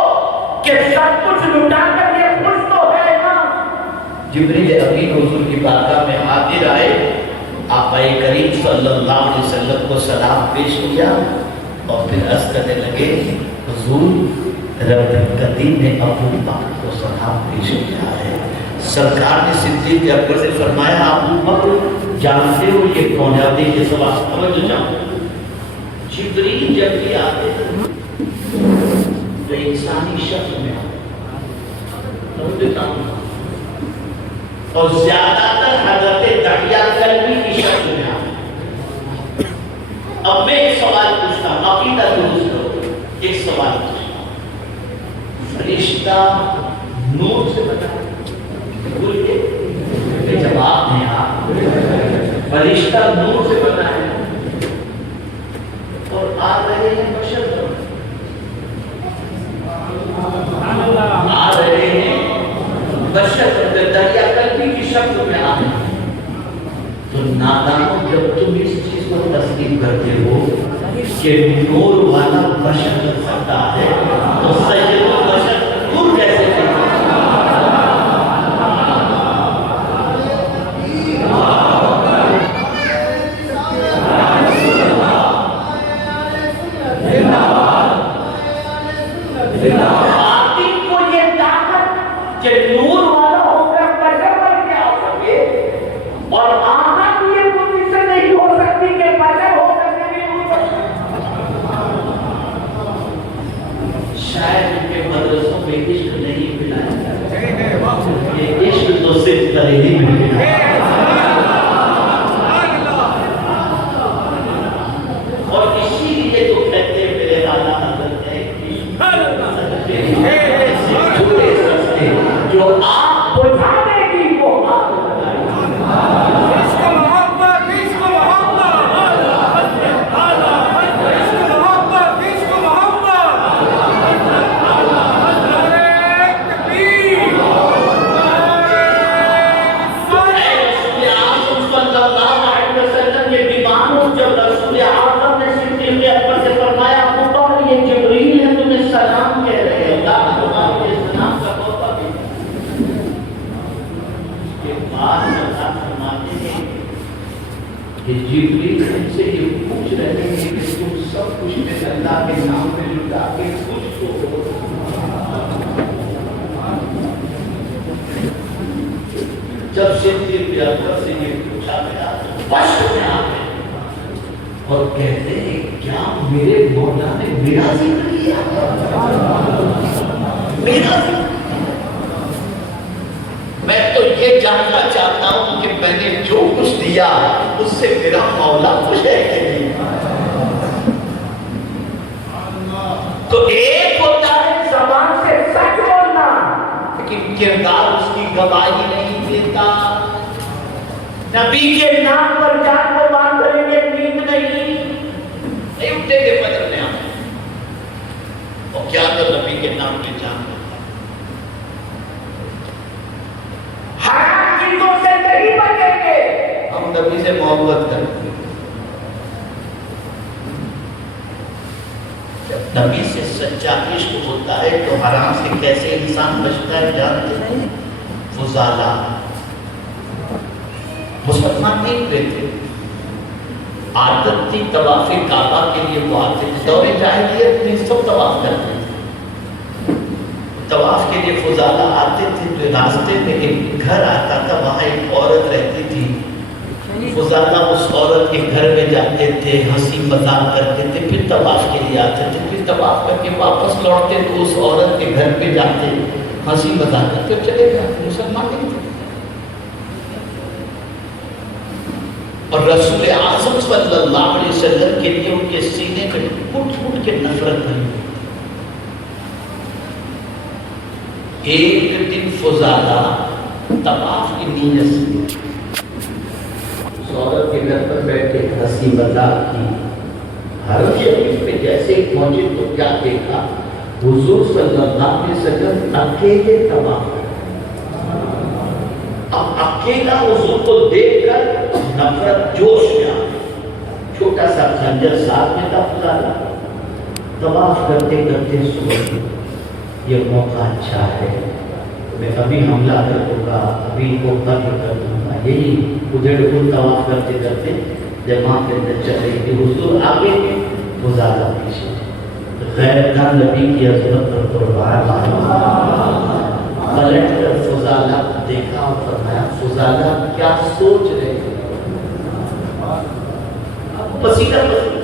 کہ سب کچھ لٹا کر یہ خوش تو ہے نا. جبریل امین حضور کی بارگاہ میں حاضر آئے, آقا کریم صلی اللہ علیہ وسلم کو سلام پیش کیا اور پھر عرض کرنے لگے حضور رب القدیم نے ابو بکر کو سلام پیش کیا ہے. سرکار نے صدیق اکبر سے فرمایا ابو بکر جانتے ہو یہ کون ہے؟ اب دیکھیے سوال سمجھ جاؤ. جبریل جب بھی آتے تو انسانی شکل میں آتے اور زیادہ تر حضرت دحیہ کلبی کی شکل میں آتے. اب میں ایک سوال پوچھتا ہوں, عقیدہ درست کرو. ایک سوال پوچھتا ہوں, فرشتہ نور سے بنا ہے؟ بول کے جواب نہیں آ. فرشتہ نور سے بنا ہے اور آ رہے ہیں بشر آ رہے ہیں بشر دریا قلبی کی شکل میں آ رہے ہیں. تو نادانوں جب تم اس چیز کو تسلیم کرتے ہو کہ نور والا بشر کرتا ہے تو سید بشر نور کیسے کرتا ہے؟ جب صدیق اکبر سے یہ پوچھا گیا بشر میں آ گئے اور کہتے ہیں کیا میرے مولا نے میرا ذکر کیا؟ میرا ذکر؟ میں تو یہ جاننا چاہتا ہوں کہ میں نے جو کچھ دیا اس سے میرا مولا خوش ہے کہ نہیں. تو ایک ہوتا ہے زبان سے سچ بولنا لیکن کردار اس کی گواہی نہیں دیتا. نبی کے نام پر جان کو باندھ لیں گے, نیند نہیں اٹھے گے بدر میں آئے اور کیا تو نبی کے نام کی جان حرام چیزوں سے نہیں بچیں گے. ہم نبی سے محبت کرتے ہیں. نبی سے سچا عشق ہوتا ہے تو حرام سے کیسے انسان بچتا ہے جانتے نہیں. فضالہ مسلمان نہیں رہتے عادت تھی طواف کعبہ کے لیے وہ آتے تھے، دور جاہلیت میں سب طواف کرتے تھے، طواف کے لیے فضالہ آتے تھے تو راستے میں ایک گھر آتا تھا، وہاں ایک عورت رہتی تھی، فضالہ اس عورت کے گھر میں جاتے تھے، ہنسی مذاق کرتے تھے، پھر طواف کے لیے آتے تھے، پھر طواف کر کے واپس لوٹتے تو اس عورت کے گھر پہ جاتے، ہنسی مذاق کرتے چلے جاتے، مسلمان نہیں تھے۔ اور رسول اعظم صلی اللہ علیہ وسلم کے لیے ان کے سینے میں پھٹ پھٹ کے نفرت بھری ہوئی۔ ایک دن فضالہ طواف کی نیت سے اس عورت کے گھر پر بیٹھ کے ہنسی مذاق کی، حرم شریف میں جیسے ہی پہنچے تو کیا دیکھا، حضور صلی اللہ علیہ وسلم اکیلے طواف کر رہے ہیں۔ اب اکیلا حضور کو دیکھ کر نفرت جوش میں آ گئی، چھوٹا سا خنجر ساتھ میں تھا فضالہ، طواف کرتے کرتے سوچ یہ موقع اچھا ہے، میں ابھی حملہ کر دوں گا، ابھی کو قتل کر دوں گا، یہی ادھر ادھر طواف کرتے کرتے جب وہاں کے اندر چل رہی تھی، حضور آگے فضالہ پیچھے، غیر کا نبی کی عظمت پر قربان پلٹ کر فضالہ دیکھا اور فرمایا فضالہ کیا سوچ رہے ہیں؟ پسینہ پسینہ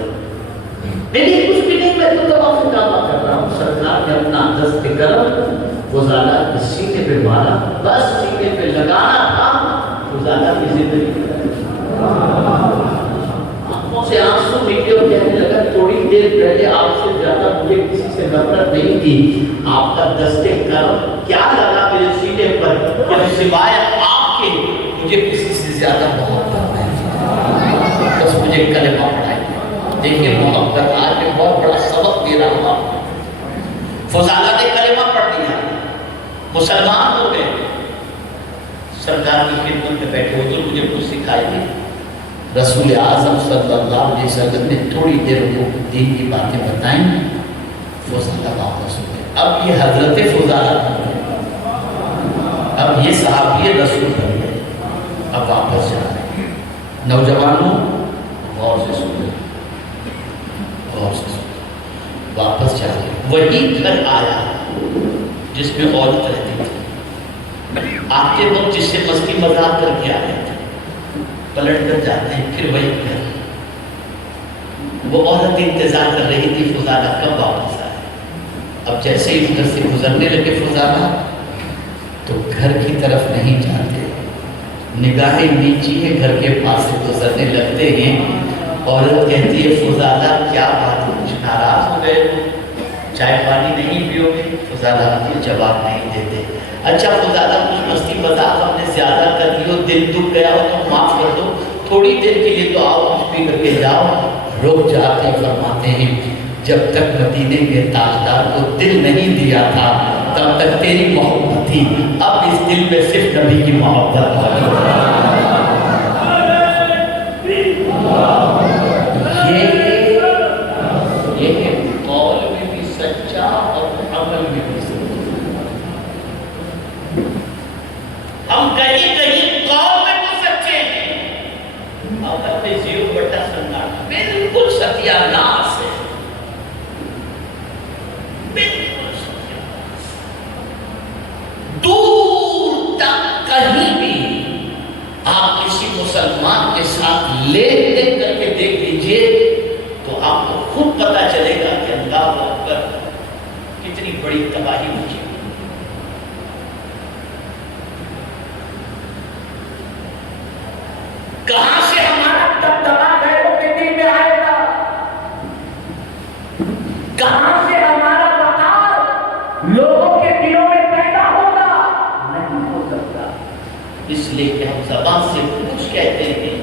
نہیں، کچھ بھی نہیں، میں تو طواف کعبہ کر رہا ہوں۔ سرکار نے اپنا دست کرم فضالہ کے سینے پہ مارا، بس سینے پہ لگانا تھا، فضالہ کی زندگی آنکھوں سے آنسو نکلے اور کہنے لگا تھوڑی دیر پہلے آپ سے زیادہ مجھے کسی سے نفرت نہیں تھی، آپ کا دست کرم کیا لگا میرے سینے پر کہ سوائے آپ کے مجھے کسی سے زیادہ محبت نہیں، بس مجھے کلمہ پڑھائیے۔ دیکھیں محبت آج میں بہت بڑا سبق دے رہا ہوں۔ فضالہ نے کلمہ پڑھ دیا، مسلمان ہو گئے، سرکار کی خدمت میں بیٹھے، حضور مجھے کچھ سکھائیے۔ رسول اعظم صلی اللہ علیہ وسلم نے تھوڑی دیر کو دین کی باتیں بتائیں، فضالہ واپس ہو گئے۔ اب یہ حضرت فضالہ بن گئے، اب یہ صحابی رسول بن گئے، اب واپس جا رہے ہیں۔ نوجوانوں غور سے سنیں، غور سے سنیں، واپس جا رہے ہیں۔ وہی گھر آیا جس میں عورت رہتی تھی، آتے وقت جس سے مستی مذاق کر کے آئے تھے، پلٹ کر جاتے ہیں، پھر وہی گھر۔ وہ عورت انتظار کر رہی تھی فضالہ کب واپس آئے۔ اب جیسے ہی گھر سے گزرنے لگے فضالہ تو گھر کی طرف نہیں جاتے، نگاہیں نیچی ہے، گھر کے پاس سے گزرنے لگتے ہیں۔ عورت کہتی ہے فضالہ کیا بات، کچھ ناراض ہو گئے، چائے پانی نہیں پیو گے؟ فضالہ یہ جواب نہیں دیتے۔ اچھا فضالہ کچھ مستی مذاق ہم نے زیادہ کر دی ہو، دل دکھ گیا ہو تو معاف کر دو، تھوڑی دیر کے لیے تو آؤ کچھ پی کر کے جاؤ۔ رک جاتے فرماتے ہیں جب تک مدینے کے تاجدار کو دل نہیں دیا تھا تب تک تیری محبت تھی، اب اس دل میں صرف نبی کی محبت موجود ہے۔ یہ قول میں بھی سچا اور عمل میں بھی سچا۔ ہم کہیں کہیں قول میں بھی سچے ہیں، عمل میں 0/97 بالکل ستیہ ناس ہے، بالکل ستیہ ناس۔ دور تک کہیں بھی آپ کسی مسلمان کے ساتھ لین دین کر کے دیکھ لیجئے تو آپ کو خود پتا چلے گا کہ اللہ اکبر کتنی بڑی تباہی ہوئی۔ کہاں سے ہمارا دبدبا غیروں کے دل میں آئے گا، کہاں سے ہمارا وقار لوگوں کے دلوں میں پیدا ہوگا؟ نہیں ہو سکتا، اس لیے کہ ہم زبان سے کچھ کہتے ہیں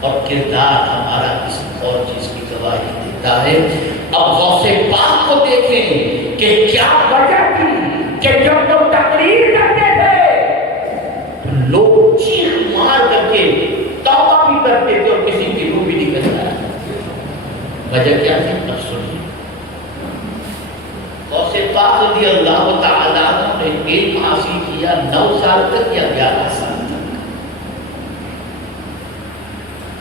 اور کردار ہمارا کسی اور چیز کی گواہی دیتا ہے۔ اب غوث پاک کو دیکھیں کہ کیا وجہ تھی کہ جب لوگ تقریر کرتے تھے لوگ چیخ مار کر کے توبہ بھی کرتے تھے اور کسی کی روح بھی نکل جاتا ہے۔ وجہ کیا تھی؟ اب سنیے، غوث پاک رضی اللہ تعالیٰ عنہ نے علم حاصل کیا 9 سال تک یا 11 سال تک۔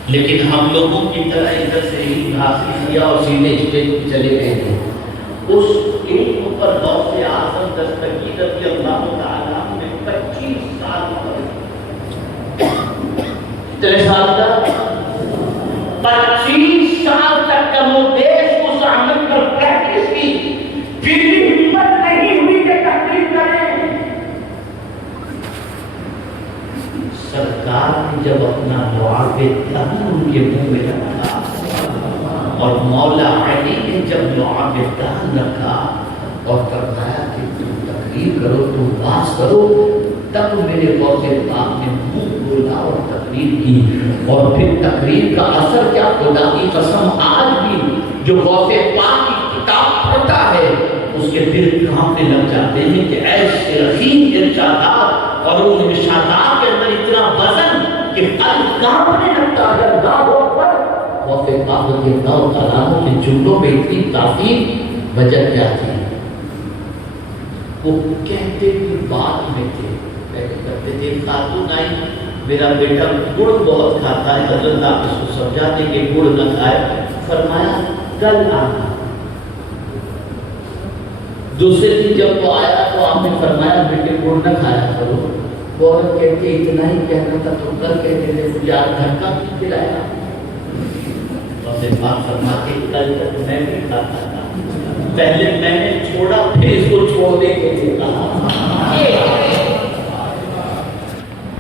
لیکن ہم لوگوں کی طرح ادھر سے ہی حاصل کیا اور سیدھے اسٹیج پہ چلے گئے تھے. اس ایک پر غوث اعظم دستگیر رضی اللہ تعالیٰ نے 25 سال کتنے سال تک 25 سال تک کم و بیش اس عمل پر پریکٹس کی، پھر بھی ہمت نہیں ہوئی کہ تقریر کریں. سرکار نے جب اپنا لعاب دہن ان کے منہ میں رکھا اور مولا علی نے جب لعاب دہن رکھا اور فرمایا کہ تم تقریر کرو، تم باز کرو، تب میرے غوث پاک نے منہ کھولا اور تقریر کی. اور پھر تقریر کا اثر کیا، خدا کی قسم آج بھی جو غوث پاک کی کتاب پڑھتا ہے اس کے دل کانپنے لگ جاتے ہیں کہ ایسے رخیم ارشادات اور ان ارشادات کے اندر اتنا وزن کہ قلب کانپنے لگتا ہے. اللہ اکبر. غوث پاک رضی اللہ تعالیٰ عنہ کے جملوں میں اتنی تاثیر وجہ کیا تھی؟ وہ کہتے بھی بعد میں تھے، کہتے تھے خاتون آئی میرا بیٹا گڑ بہت کھاتا ہے، حضرت آپ اس کو سمجھا دیں کہ گڑ نہ کھائے. فرمایا کل آنا. دوسرے دن جب وہ آیا تو آپ نے فرمایا بیٹے گڑ نہ کھایا کرو. وہ عورت کہتی اتنا ہی کہنا تھا تو کل کہتے تھے یار گھر کا بھی کھلایا. بات فرماتے کل تک میں بھی کھاتا تھا، پہلے میں نے چھوڑا پھر اس کو چھوڑنے کے لیے کہا.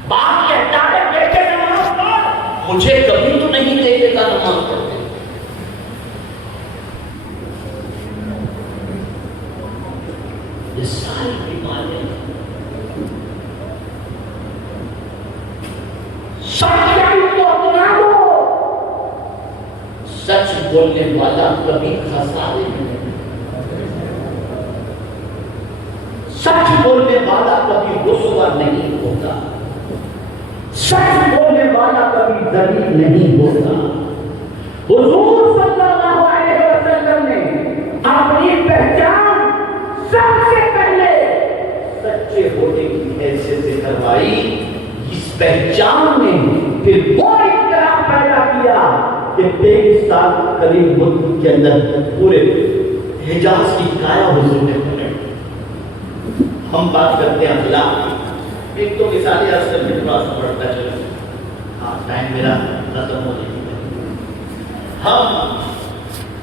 باپ کہتا ہے بیٹے نماز پڑھ، مجھے کبھی تو نہیں کہے گا نماز پڑھتے. یہ ساری بیماریاں سچائی کو اپنا لو. سچ بولنے والا کبھی خسارے میں نہیں، سچ بولنے والا کبھی رسوا نہیں ہوتا، سچ بولنے والا کبھی ذلیل نہیں ہوتا. حضور صلی اللہ علیہ وسلم نے اپنی پہچان سب سے پہلے سچے ہونے کی حیثیت سے کروائی. اس پہچان نے پھر وہ اقتدار پیدا کیا کہ 23 سال قریب ملک کے اندر پورے حجاز کی کایا حضور نے پلٹ. ہم بات کرتے ہیں اخلاق. ایک تو مثالی اثر میں تھوڑا سا بڑھتا چلا، ہاں ٹائم میرا ختم ہو جائے. ہم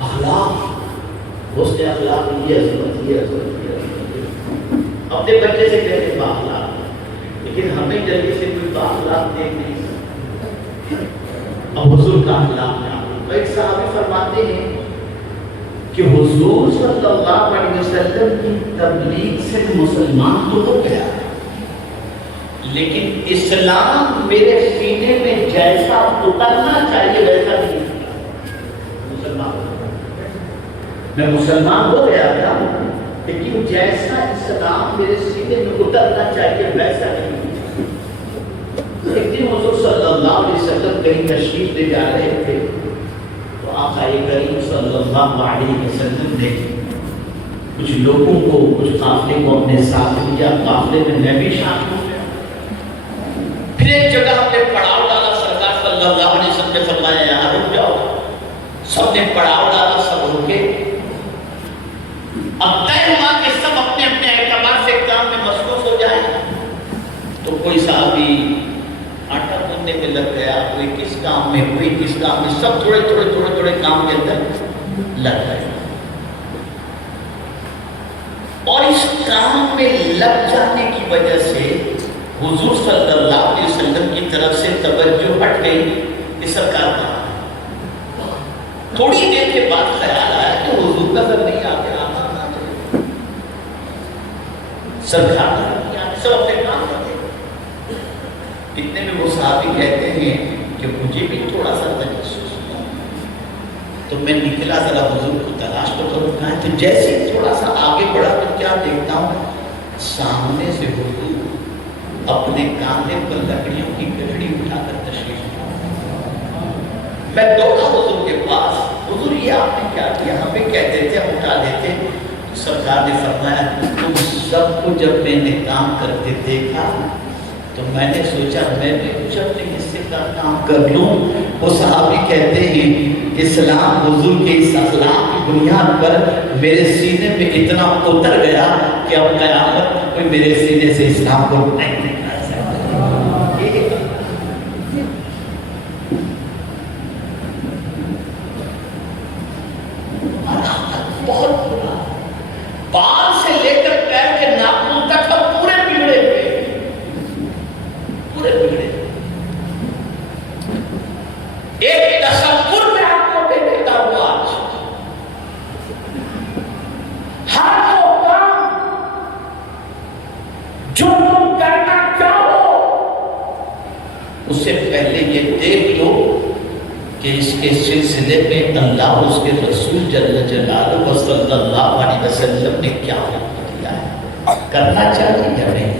اخلاق اس نے اخلاق یہ عظمت یہ عظمت یہ عظمت اپنے بچے سے کہتے ہیں باخلاق، لیکن ہمیں جلدی سے کوئی باخلاق دیکھ نہیں سکتے. اب حضور کا اخلاق ہے. ایک صحابی فرماتے ہیں کہ حضور صلی اللہ علیہ وسلم کی تبلیغ سے مسلمان تو ہو گیا، لیکن اسلام میرے سینے میں جیسا اترنا چاہیے ویسا نہیں. میں مسلمان ہو گیا تھا لیکن جیسا اسلام میرے سینے میں اترنا چاہیے ویسا نہیں. ایک دن حضور صلی اللہ علیہ وسلم کہیں تشریف لے جا رہے تھے تو آقا کریم صلی اللہ علیہ وسلم نے کچھ لوگوں کو کچھ قافلے کو اپنے ساتھ لیا. قافلے میں بھی شامل ہو گیا. پھر ایک جگہ ہم نے پڑاؤ ڈالا. سرکار صلی اللہ علیہ وسلم نے فرمایا یہاں رک جاؤ. سب نے پڑاؤ ڈالا، سب رکے. اب طے ہوا کہ سب اپنے اپنے اعتبار سے کام میں مصروف ہو جائے. تو کوئی صحابی آٹا گوندنے میں لگ گیا، کوئی کس کام میں، کوئی کس کام میں، سب تھوڑے تھوڑے کام کے اندر لگ گئے. اور اس کام میں لگ جانے کی وجہ سے حضور صلی اللہ علیہ وسلم کی طرف سے توجہ ہٹ گئی کہ سرکار کہاں. تھوڑی دیر کے بعد خیال آیا کہ حضور نظر نہیں آتے. سرکار نہیں آتے، سب اپنے کام کرتے. اتنے میں وہ صحابی کہتے ہیں کہ مجھے بھی تھوڑا سا تجسس ہوا تو میں نکلا ذرا حضور کو تلاش تو کروں کہاں ہے. تو جیسے تھوڑا سا آگے بڑھا تو کیا دیکھتا ہوں سامنے سے حضور اپنے کاندھے پر لکڑیوں کی گھڑی اٹھا کر تشریف لائے. میں دوڑا حضور کے پاس. حضور یہ آپ نے کیا کیا؟ ہمیں کہتے تھے ہم اٹھا دیتے. سرکار نے فرمایا تم سب کو جب میں نے کام کرتے دیکھا تو میں نے سوچا میں بھی کچھ اپنے حصے کا کام کر لوں. وہ صحابی کہتے ہیں اسلام حضور کے اس اخلاق کی بنیاد پر میرے سینے میں اتنا اتر گیا کہ اب قیامت میں کوئی میرے سینے سے اسلام کو نہیں نکال سکتا. بہت برا بال سے لے کر پیر کے ناخن تک ہم پورے بگڑے ہوئے، پورے بگڑے. ایک تصور میں آپ کو دے دیتا ہوں آج، ہر وہ کام جو تم کرنا چاہو اس سے پہلے یہ دیکھ لو کہ اس کے سلسلے میں اللہ اس کے رسول جل جلالہ صلی اللہ علیہ وسلم نے کیا حکم دیا ہے، کرنا چاہیے یا نہیں.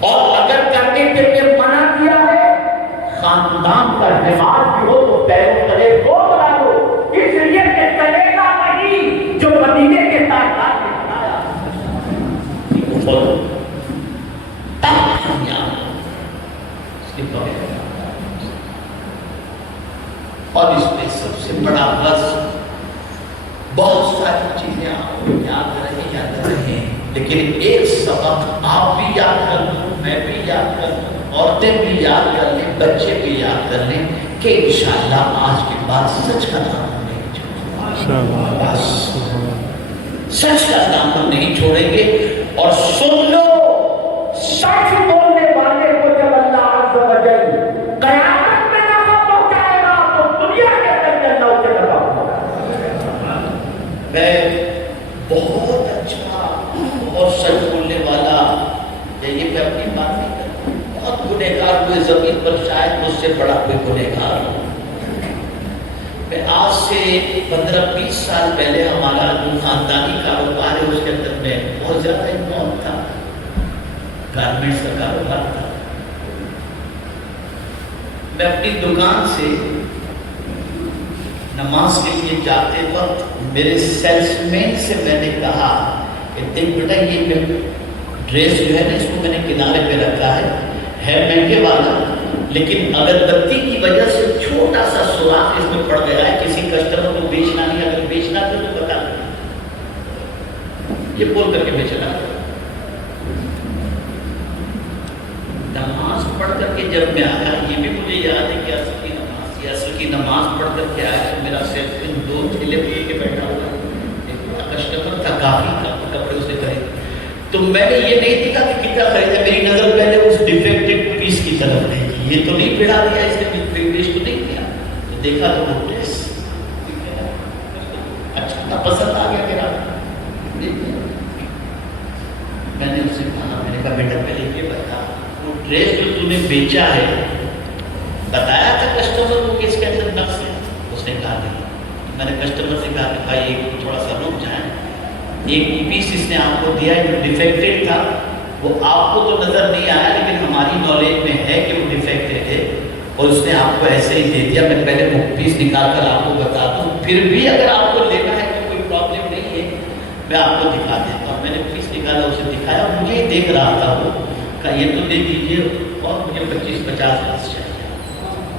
اور اگر کرنے کے لیے منع کیا ہے، خاندان کا نماز بھی ہو تو پیروں تلے وہ بنا دو، اس لیے کہ چلے گا نہیں جو مدینے کے تاجدار نے بنایا. اور اس میں سب سے بڑا غرض، بہت ساری چیزیں آپ کو یاد رہیں لیکن ایک سبق آپ بھی یاد کر لوں، میں بھی یاد کر لوں، عورتیں بھی یاد کر لیں، بچے بھی یاد کر لیں کہ انشاءاللہ آج کے بعد سچ کا دامن نہیں چھوڑیں گے. سچ کا دامن نہیں چھوڑیں گے. اور سن لو، سچ بولنے والے کو جب اللہ عز و جل قیامت میں نفع پہنچائے گا تو دنیا کے اندر اللہ اسے نفع پہنچائے گا. میں بہت اچھا بہت سچ بولنے والا، یہ میں اپنی بات نہیں کرتا، بہت گنہگار ہوئے زمین پر، شاید مجھ سے بڑا کوئی گنہگار ہو. میں آج سے 15-20 سال پہلے ہمارا جو خاندانی کاروبار ہے اس کے اندر میں بہت زیادہ انوالو تھا، گارمنٹس کا کاروبار تھا. میں اپنی دکان سے نماز کے لیے جاتے وقت میرے سیلس مین سے میں نے کہا کہ دیکھ بیٹا یہ ڈریس جو ہے نا اس کو میں نے کنارے پہ رکھا ہے مہنگے والا، لیکن اگر بتی کی وجہ سے چھوٹا سا سوراخ اس میں پڑ گیا ہے، کسی کسٹمر کو بیچنا نہیں، اگر بیچنا تو بتا دیں. یہ بول کر کے میں چلا نماز پڑھ کر کے جب میں آیا، یہ بھی مجھے یاد ہے کہ اصل کی نماز پڑھ کر کے آیا. میرا صرف 2 تھیلے پھول کے بیٹھا ہوا، ایک کسٹمر تھا، کافی کپڑے اسے خرید. تو میں نے یہ نہیں دیکھا کہ کتنا خریدا، میری نظر پہلے اس ڈیفیکٹڈ پیس کی طرف نہیں کی. یہ تو نہیں پھیلا دیا، اس نے پیش تو نہیں کیا. تو دیکھا تو وہ ڈریس اچھا پسند آ گیا میرا. میں نے اسے کہا، میں نے کہا بیٹا پہلے یہ بتا، وہ ڈریس جو تم نے بیچا ہے بتایا تھا کسٹمر کو کہ اس کے اندر نقص ہے؟ اس نے کہا نہیں. میں نے کسٹمر سے کہا کہ بھائی تھوڑا سا رک جائیں، ایک پیس اس نے آپ کو دیا جو ڈیفیکٹڈ تھا، وہ آپ کو تو نظر نہیں آیا لیکن ہماری نالج میں ہے کہ وہ ڈیفیکٹڈ ہے، اور اس نے آپ کو ایسے ہی دے دیا. میں پہلے وہ پیس نکال کر آپ کو بتا دوں، پھر بھی اگر آپ کو لینا ہے تو کوئی پرابلم نہیں ہے، میں آپ کو دکھا دیتا ہوں. میں نے پیس نکالا، اسے دکھایا، مجھے ہی دیکھ رہا تھا وہ، کہا یہ تو دے دیجیے اور مجھے 25-50 پیس چاہیے.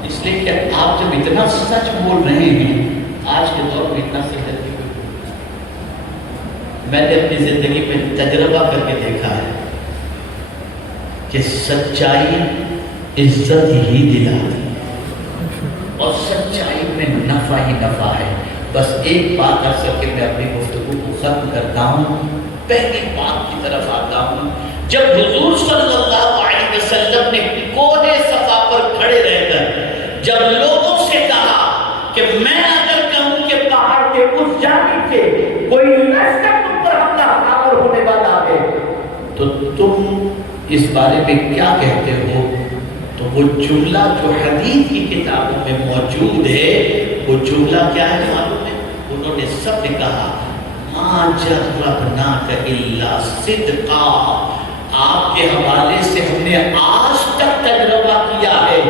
اس لیے کہ آپ جب اتنا سچ بول رہے ہیں آج کے دور میں، اتنا سچ ہے، میں نے اپنی زندگی میں تجربہ کر کے دیکھا ہے کہ سچائی عزت ہی دلاتی ہے اور سچائی میں نفع ہی نفع ہے. بس ایک بات کر سکے میں اپنی گفتگو کو ختم کرتا ہوں. پہلی بات کی طرف آتا ہوں. جب حضور صلی اللہ علیہ وسلم نے کوہ صفا پر کھڑے رہ کر جب لوگوں سے کہا کہ میں اگر کہوں کہ پہاڑ کے اس جانب سے کوئی لشکر تم پر حملہ آور ہونے والا ہے تو تم اس بارے میں کیا کہتے ہو؟ تو وہ جملہ جو حدیث کی کتابوں میں موجود ہے، وہ جملہ کیا ہے معلوم ہے؟ انہوں نے سب نے کہا ما جربناک الا صدقا، آپ کے حوالے سے ہم نے آج تک تجربہ کیا ہے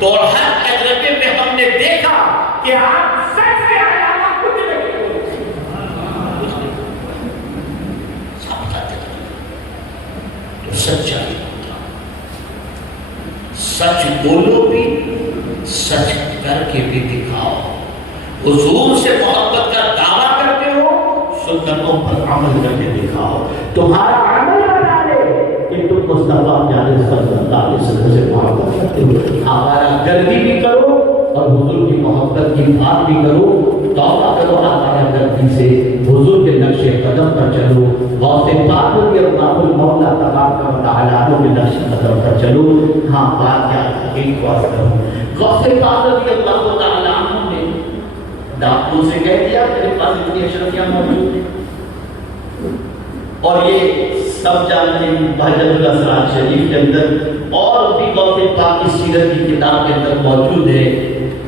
تو ہر تجربے میں ہم نے دیکھا کہ آپ سچ کے علاوہ کچھ نہیں بولتے. سب کا تجربہ تو سچائی ہوتا. سچ بولو بھی، سچ کر کے بھی دکھاؤ۔ حضور سے محبت کا دعویٰ کرتے ہو، سنتوں پر عمل کر کے دکھاؤ۔ تمہارا عمل بتا دے کہ تم مصطفیٰ صلی اللہ علیہ وسلم سے محبت کرتے ہو۔ ہمارا گردی بھی کرو اور حضور کی محبت کی بات بھی کرو، توبہ کرو ہمارا گردی سے، حضور کے نقش قدم پر چلو، غوث پاک رضی اللہ مولا تبارک و تعالیٰ کے نقش قدم پر چلو۔ ہاں بات کیا ایک بات کروں، غوث پاک رضی اللہ تعالیٰ نے ڈاکو سے کہہ دیا میرے پاس اتنی اشرفیاں موجود ہیں، اور یہ سب جانتے ہیں بہجت الاسرار شریف کے اندر اور بھی غوث پاک کی سیرت کی کتاب کے اندر موجود ہے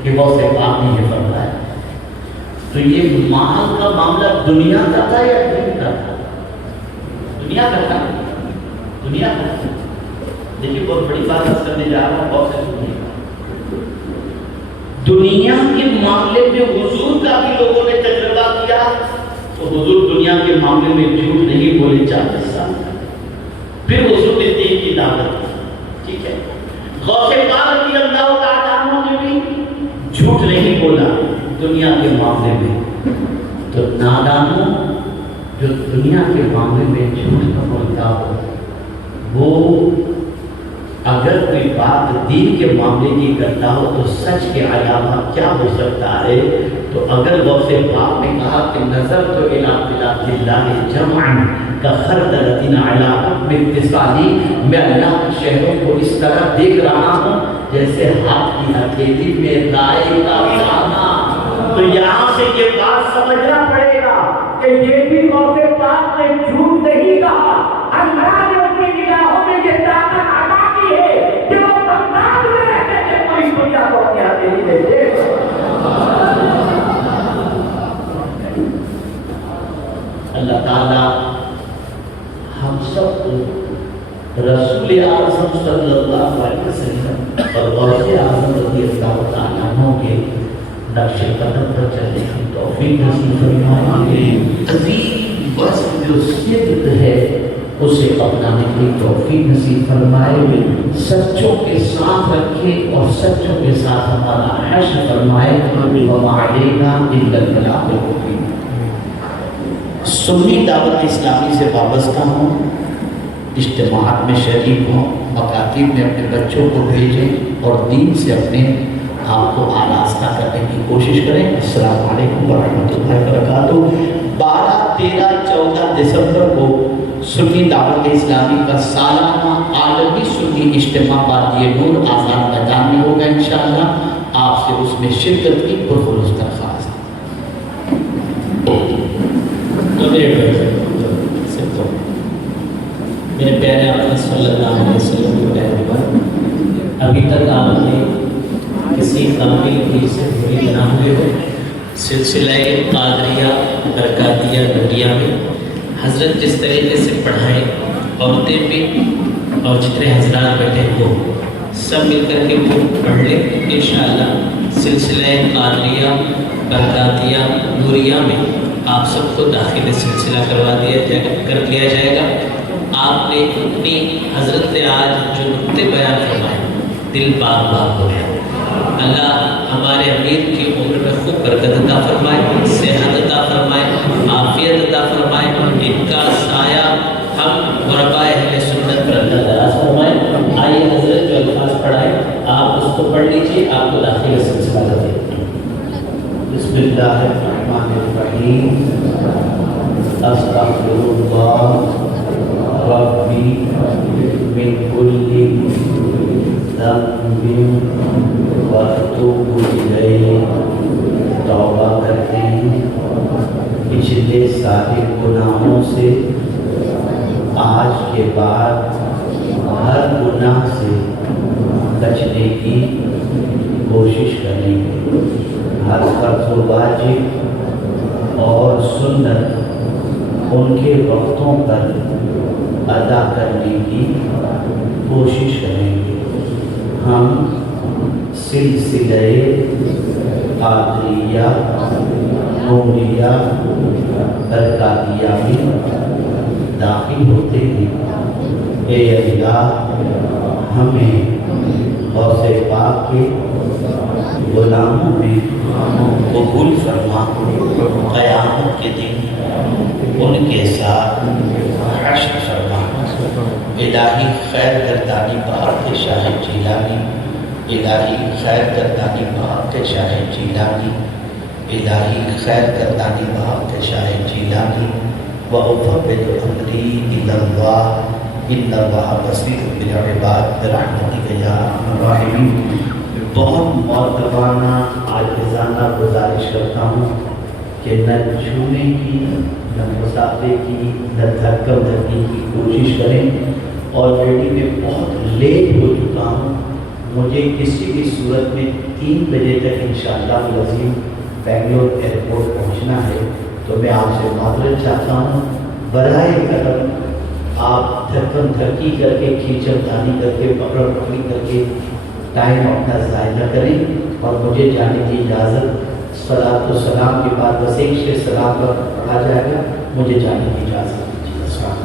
کہ غوث پاک نے یہ فرمایا۔ تو یہ مال کا معاملہ دنیا کا تھا یا دین کا تھا؟ دنیا کا تھا، دنیا کا تھا۔ دیکھیے بہت بڑی بات کرنے جا رہا ہوں، بہت سے سنیے۔ دنیا کے معاملے میں حضور کا بھی لوگوں نے تجربہ کیا، تو حضور دنیا کے معاملے میں جھوٹ نہیں بولے 40 سال۔ پھر حضور نے دین کی دعوت دی، ٹھیک ہے۔ غوث پاک رضی اللہ تعالیٰ عنہ نے بھی جھوٹ نہیں بولا دنیا کے معاملے میں۔ تو نادانوں جو دنیا کے معاملے میں جھوٹ کا بولتا ہو، وہ اگر کوئی بات دین کے معاملے کی کرتا ہو تو سچ کے علاوہ کیا ہو سکتا ہے؟ تو اگر غوث پاک نے کہا کہ نظر تو الی بلاد اللہ جمعا کخردلۃ علی حکم اتصالی، میں اللہ کے شہروں کو اس طرح دیکھ رہا ہوں جیسے ہاتھ کی ہتھیلی میں رائے کا دانہ۔ تو یہاں سے یہ بات سمجھنا پڑے گا کہ یہ بھی غوث پاک نے جھوٹ نہیں کہا، اللہ نے اپنی نگاہوں میں یہ طاقت عطا کی ہے کہ وہ بغداد میں رہتے تھے، کوئی دنیا کو اپنے ہتھیلی میں دے۔ اللہ تعالیٰ ہم سب کو رسول اعظم صلی اللہ علیہ وسلم اور غوث اعظم رضی اللہ تعالیٰ عنہ کے نقش قدم پر چلنے کی توفیق نصیب فرمائے۔ عظیم وصف جو صدق ہے اسے اپنانے کی توفیق نصیب فرمائے، سچوں کے ساتھ رکھے اور سچوں کے ساتھ ہمارا حشر فرمائے۔ وما علینا الا البلاغ المبین۔ سنی دعوت اسلامی سے وابستہ ہوں، اجتماعات میں شریک ہوں، مکاتب میں اپنے بچوں کو بھیجیں اور دین سے اپنے آپ کو آراستہ کرنے کی کوشش کریں۔ السلام علیکم ورحمۃ اللہ وبرکاتہ۔ 12، 13، 14 دسمبر کو سنی دعوت اسلامی کا سالانہ عالمی سنی اجتماع وادی نور آزاد میدان میں ہوگا انشاءاللہ۔ آپ سے اس میں شرکت کی پرخلوص درخواست۔ میرے پیارے آقا صلی اللہ علیہ وسلم کی پیروی، ابھی تک آپ نے کسی قابل بھی سے بری نہ ہوئے ہو۔ سلسلہ قادریہ برکاتیہ نوریہ میں حضرت جس طریقے سے پڑھائیں، عورتیں بھی اور جتنے حضرات بیٹھے ہو سب مل کر کے وہ پڑھ لیں انشاءاللہ۔ سلسلہ قادریہ برکاتیہ نوریہ میں آپ سب کو داخل سلسلہ کر لیا جائے گا۔ آپ نے اپنی حضرت نے آج جو نقطے بیان فرمائے، دل باغ باغ ہو گیا۔ اللہ ہمارے امیر کی عمر میں خوب برکت عطا فرمائے، صحت عطا فرمائے، عافیت عطا فرمائے، ان کا سایہ ہم غرباء اہل سنت پر اللہ دراز فرمائے۔ آئیے حضرت جو الفاظ پڑھائے آپ اس کو پڑھ لیجیے، آپ کو داخل سلسلہ کر دیں۔ بسم اللہ الرحمن الرحیم۔ استغفر اللہ ربی من کل ذنب واتوب الیہ۔ توبہ کرتے ہیں پچھلے سارے گناہوں سے، آج کے بعد ہر گناہ سے بچنے کی کوشش کریں گے۔ ہر فرض و واجب اور سنت ان کے وقتوں پر ادا کرنے کی کوشش کریں گے۔ ہم سلسلہ قادریہ نوریہ برکاتیہ میں داخل ہوتے ہیں۔ اے اللہ ہمیں غوث پاک کے غلاموں میں قبول فرما، قیامت کے دن ان کے ساتھ حشر فرما۔ الہی خیر گردانی بحق شاہ جیلانی، الہی خیر گردانی بحق شاہ جیلانی، الہی خیر گردانی بحق شاہ جیلانی۔ وَأُفَوِّضُ أَمْرِي إِلَى اللَّهِ إِنَّ اللَّهَ بَصِيرٌ بِالْعِبَادِ بِرَحْمَتِكَ يَا أَرْحَمَ الراحمين۔ بہت معتبانہ عاجزانہ گزارش کرتا ہوں کہ نہ چھونے کی، نہ مسافے کی، نہ دھکا دھکی کی کوشش کریں۔ اور ریڈی میں بہت لیٹ ہو چکا ہوں، مجھے کسی بھی صورت میں 3 بجے تک انشاءاللہ العظیم بنگلور ایئرپورٹ پہنچنا ہے، تو میں آپ سے معذرت چاہتا ہوں۔ براہ کرم آپ دھکم دھکی کر کے، کھینچم تانی کر کے، پکڑ پکڑی کر کے ٹائم اپنا ضائع نہ کریں، اور مجھے جانے کی اجازت صلاۃ و سلام کے بعد بس ایک شعر سلام پر پڑھا جائے گا، مجھے جانے کی اجازت دیجیے۔ السلام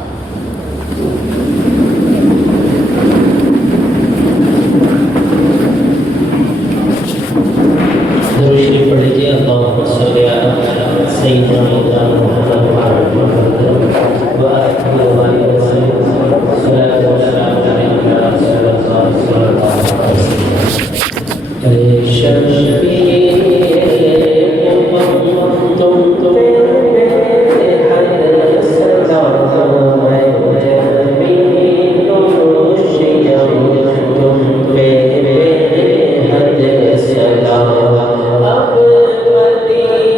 درود شریف پڑھ لیجیے۔ اللہم صلی علی سیدنا محمد و آلہ وسلم۔ صلاۃ و سلام علیک یا رسول اللہ صلی اللہ علیہ وسلم۔ اے شفیع محمد تم پہ حد سلام ہے، تم پہ حد سلام۔ اب مدینے میں ہم کو بلا لیجیے، میرے محترم تم پہ حد سلام۔ چاہتا ہے رضا شاہ سلام، کہہ دو راضی میں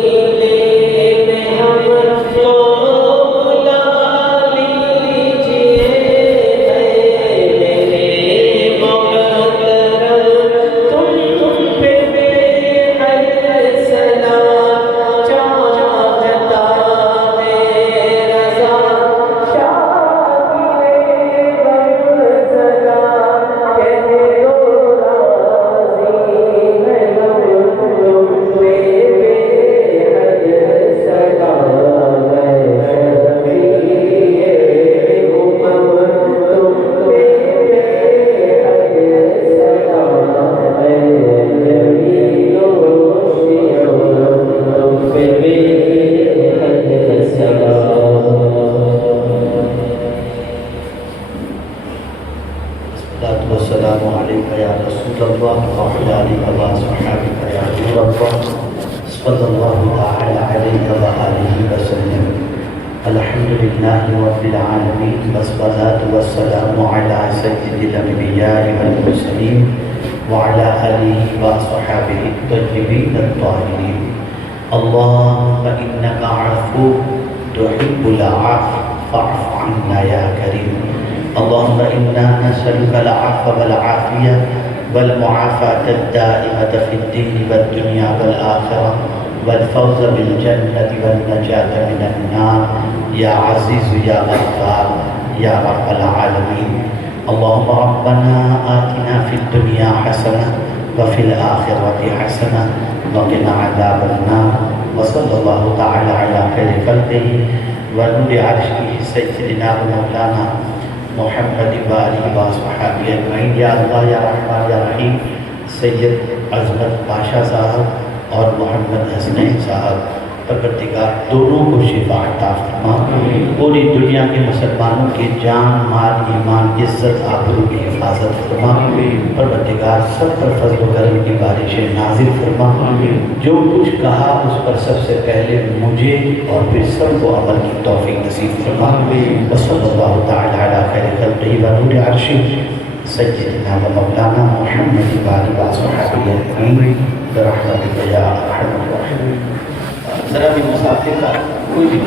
تم پہ حد سلام ہے، شفیع امم تم پہ حد سلام ہے، جمیل و شیعہ تم پہ حد سلام۔ الصلاۃ والسلام علیک یا رسول اللہ وعلی آلک وصحبہ یا نور اللہ، صلی اللہ تعالی علیہ وآلہ وسلم۔ الحمد للہ رب العالمین، والصلاۃ والسلام علی سید الانبیاء والمرسلین وعلی آلہ وصحبہ الطیبین الطاہرین۔ اللہم انک عفو تحب العفو فاعف عنا یا کریم۔ اللهم إنا نسألك العفو والعافية والمعافاة الدائمة في الدين والدنيا والآخرة والفوز بالجنة والنجاة من النار يا عزيز يا غفار يا رب العالمين۔ اللهم ربنا آتنا في الدنيا حسنة وفي الآخرة حسنة وقنا عذاب النار، وصلى الله تعالى على خير خلقه ونور عرشه سيدنا ومولانا محمد وآلہ وصحبہ اجمعین۔ یا اللہ یا رحمان یا رحیم، سید عظمت پاشا صاحب اور محمد حسنین صاحب، پروردگار دونوں کو شفا عطا فرما، پوری دنیا کے مسلمانوں کے جان مال ایمان عزت آبرو کی حفاظت فرما، پروردگار سب پر فضل و کرم کی بارش نازل فرما۔ جو کچھ کہا اس پر سب سے پہلے مجھے اور پھر سب کو عمل کی توفیق نصیب فرما۔ وصلی اللہ تعالی علی خیر خلقہ ونور عرشہ سیدنا و مولانا محمد وآلہ وصحبہ اجمعین برحمتک یا ارحم الراحمین۔ ذرا بھی مسافر کا کوئی بھی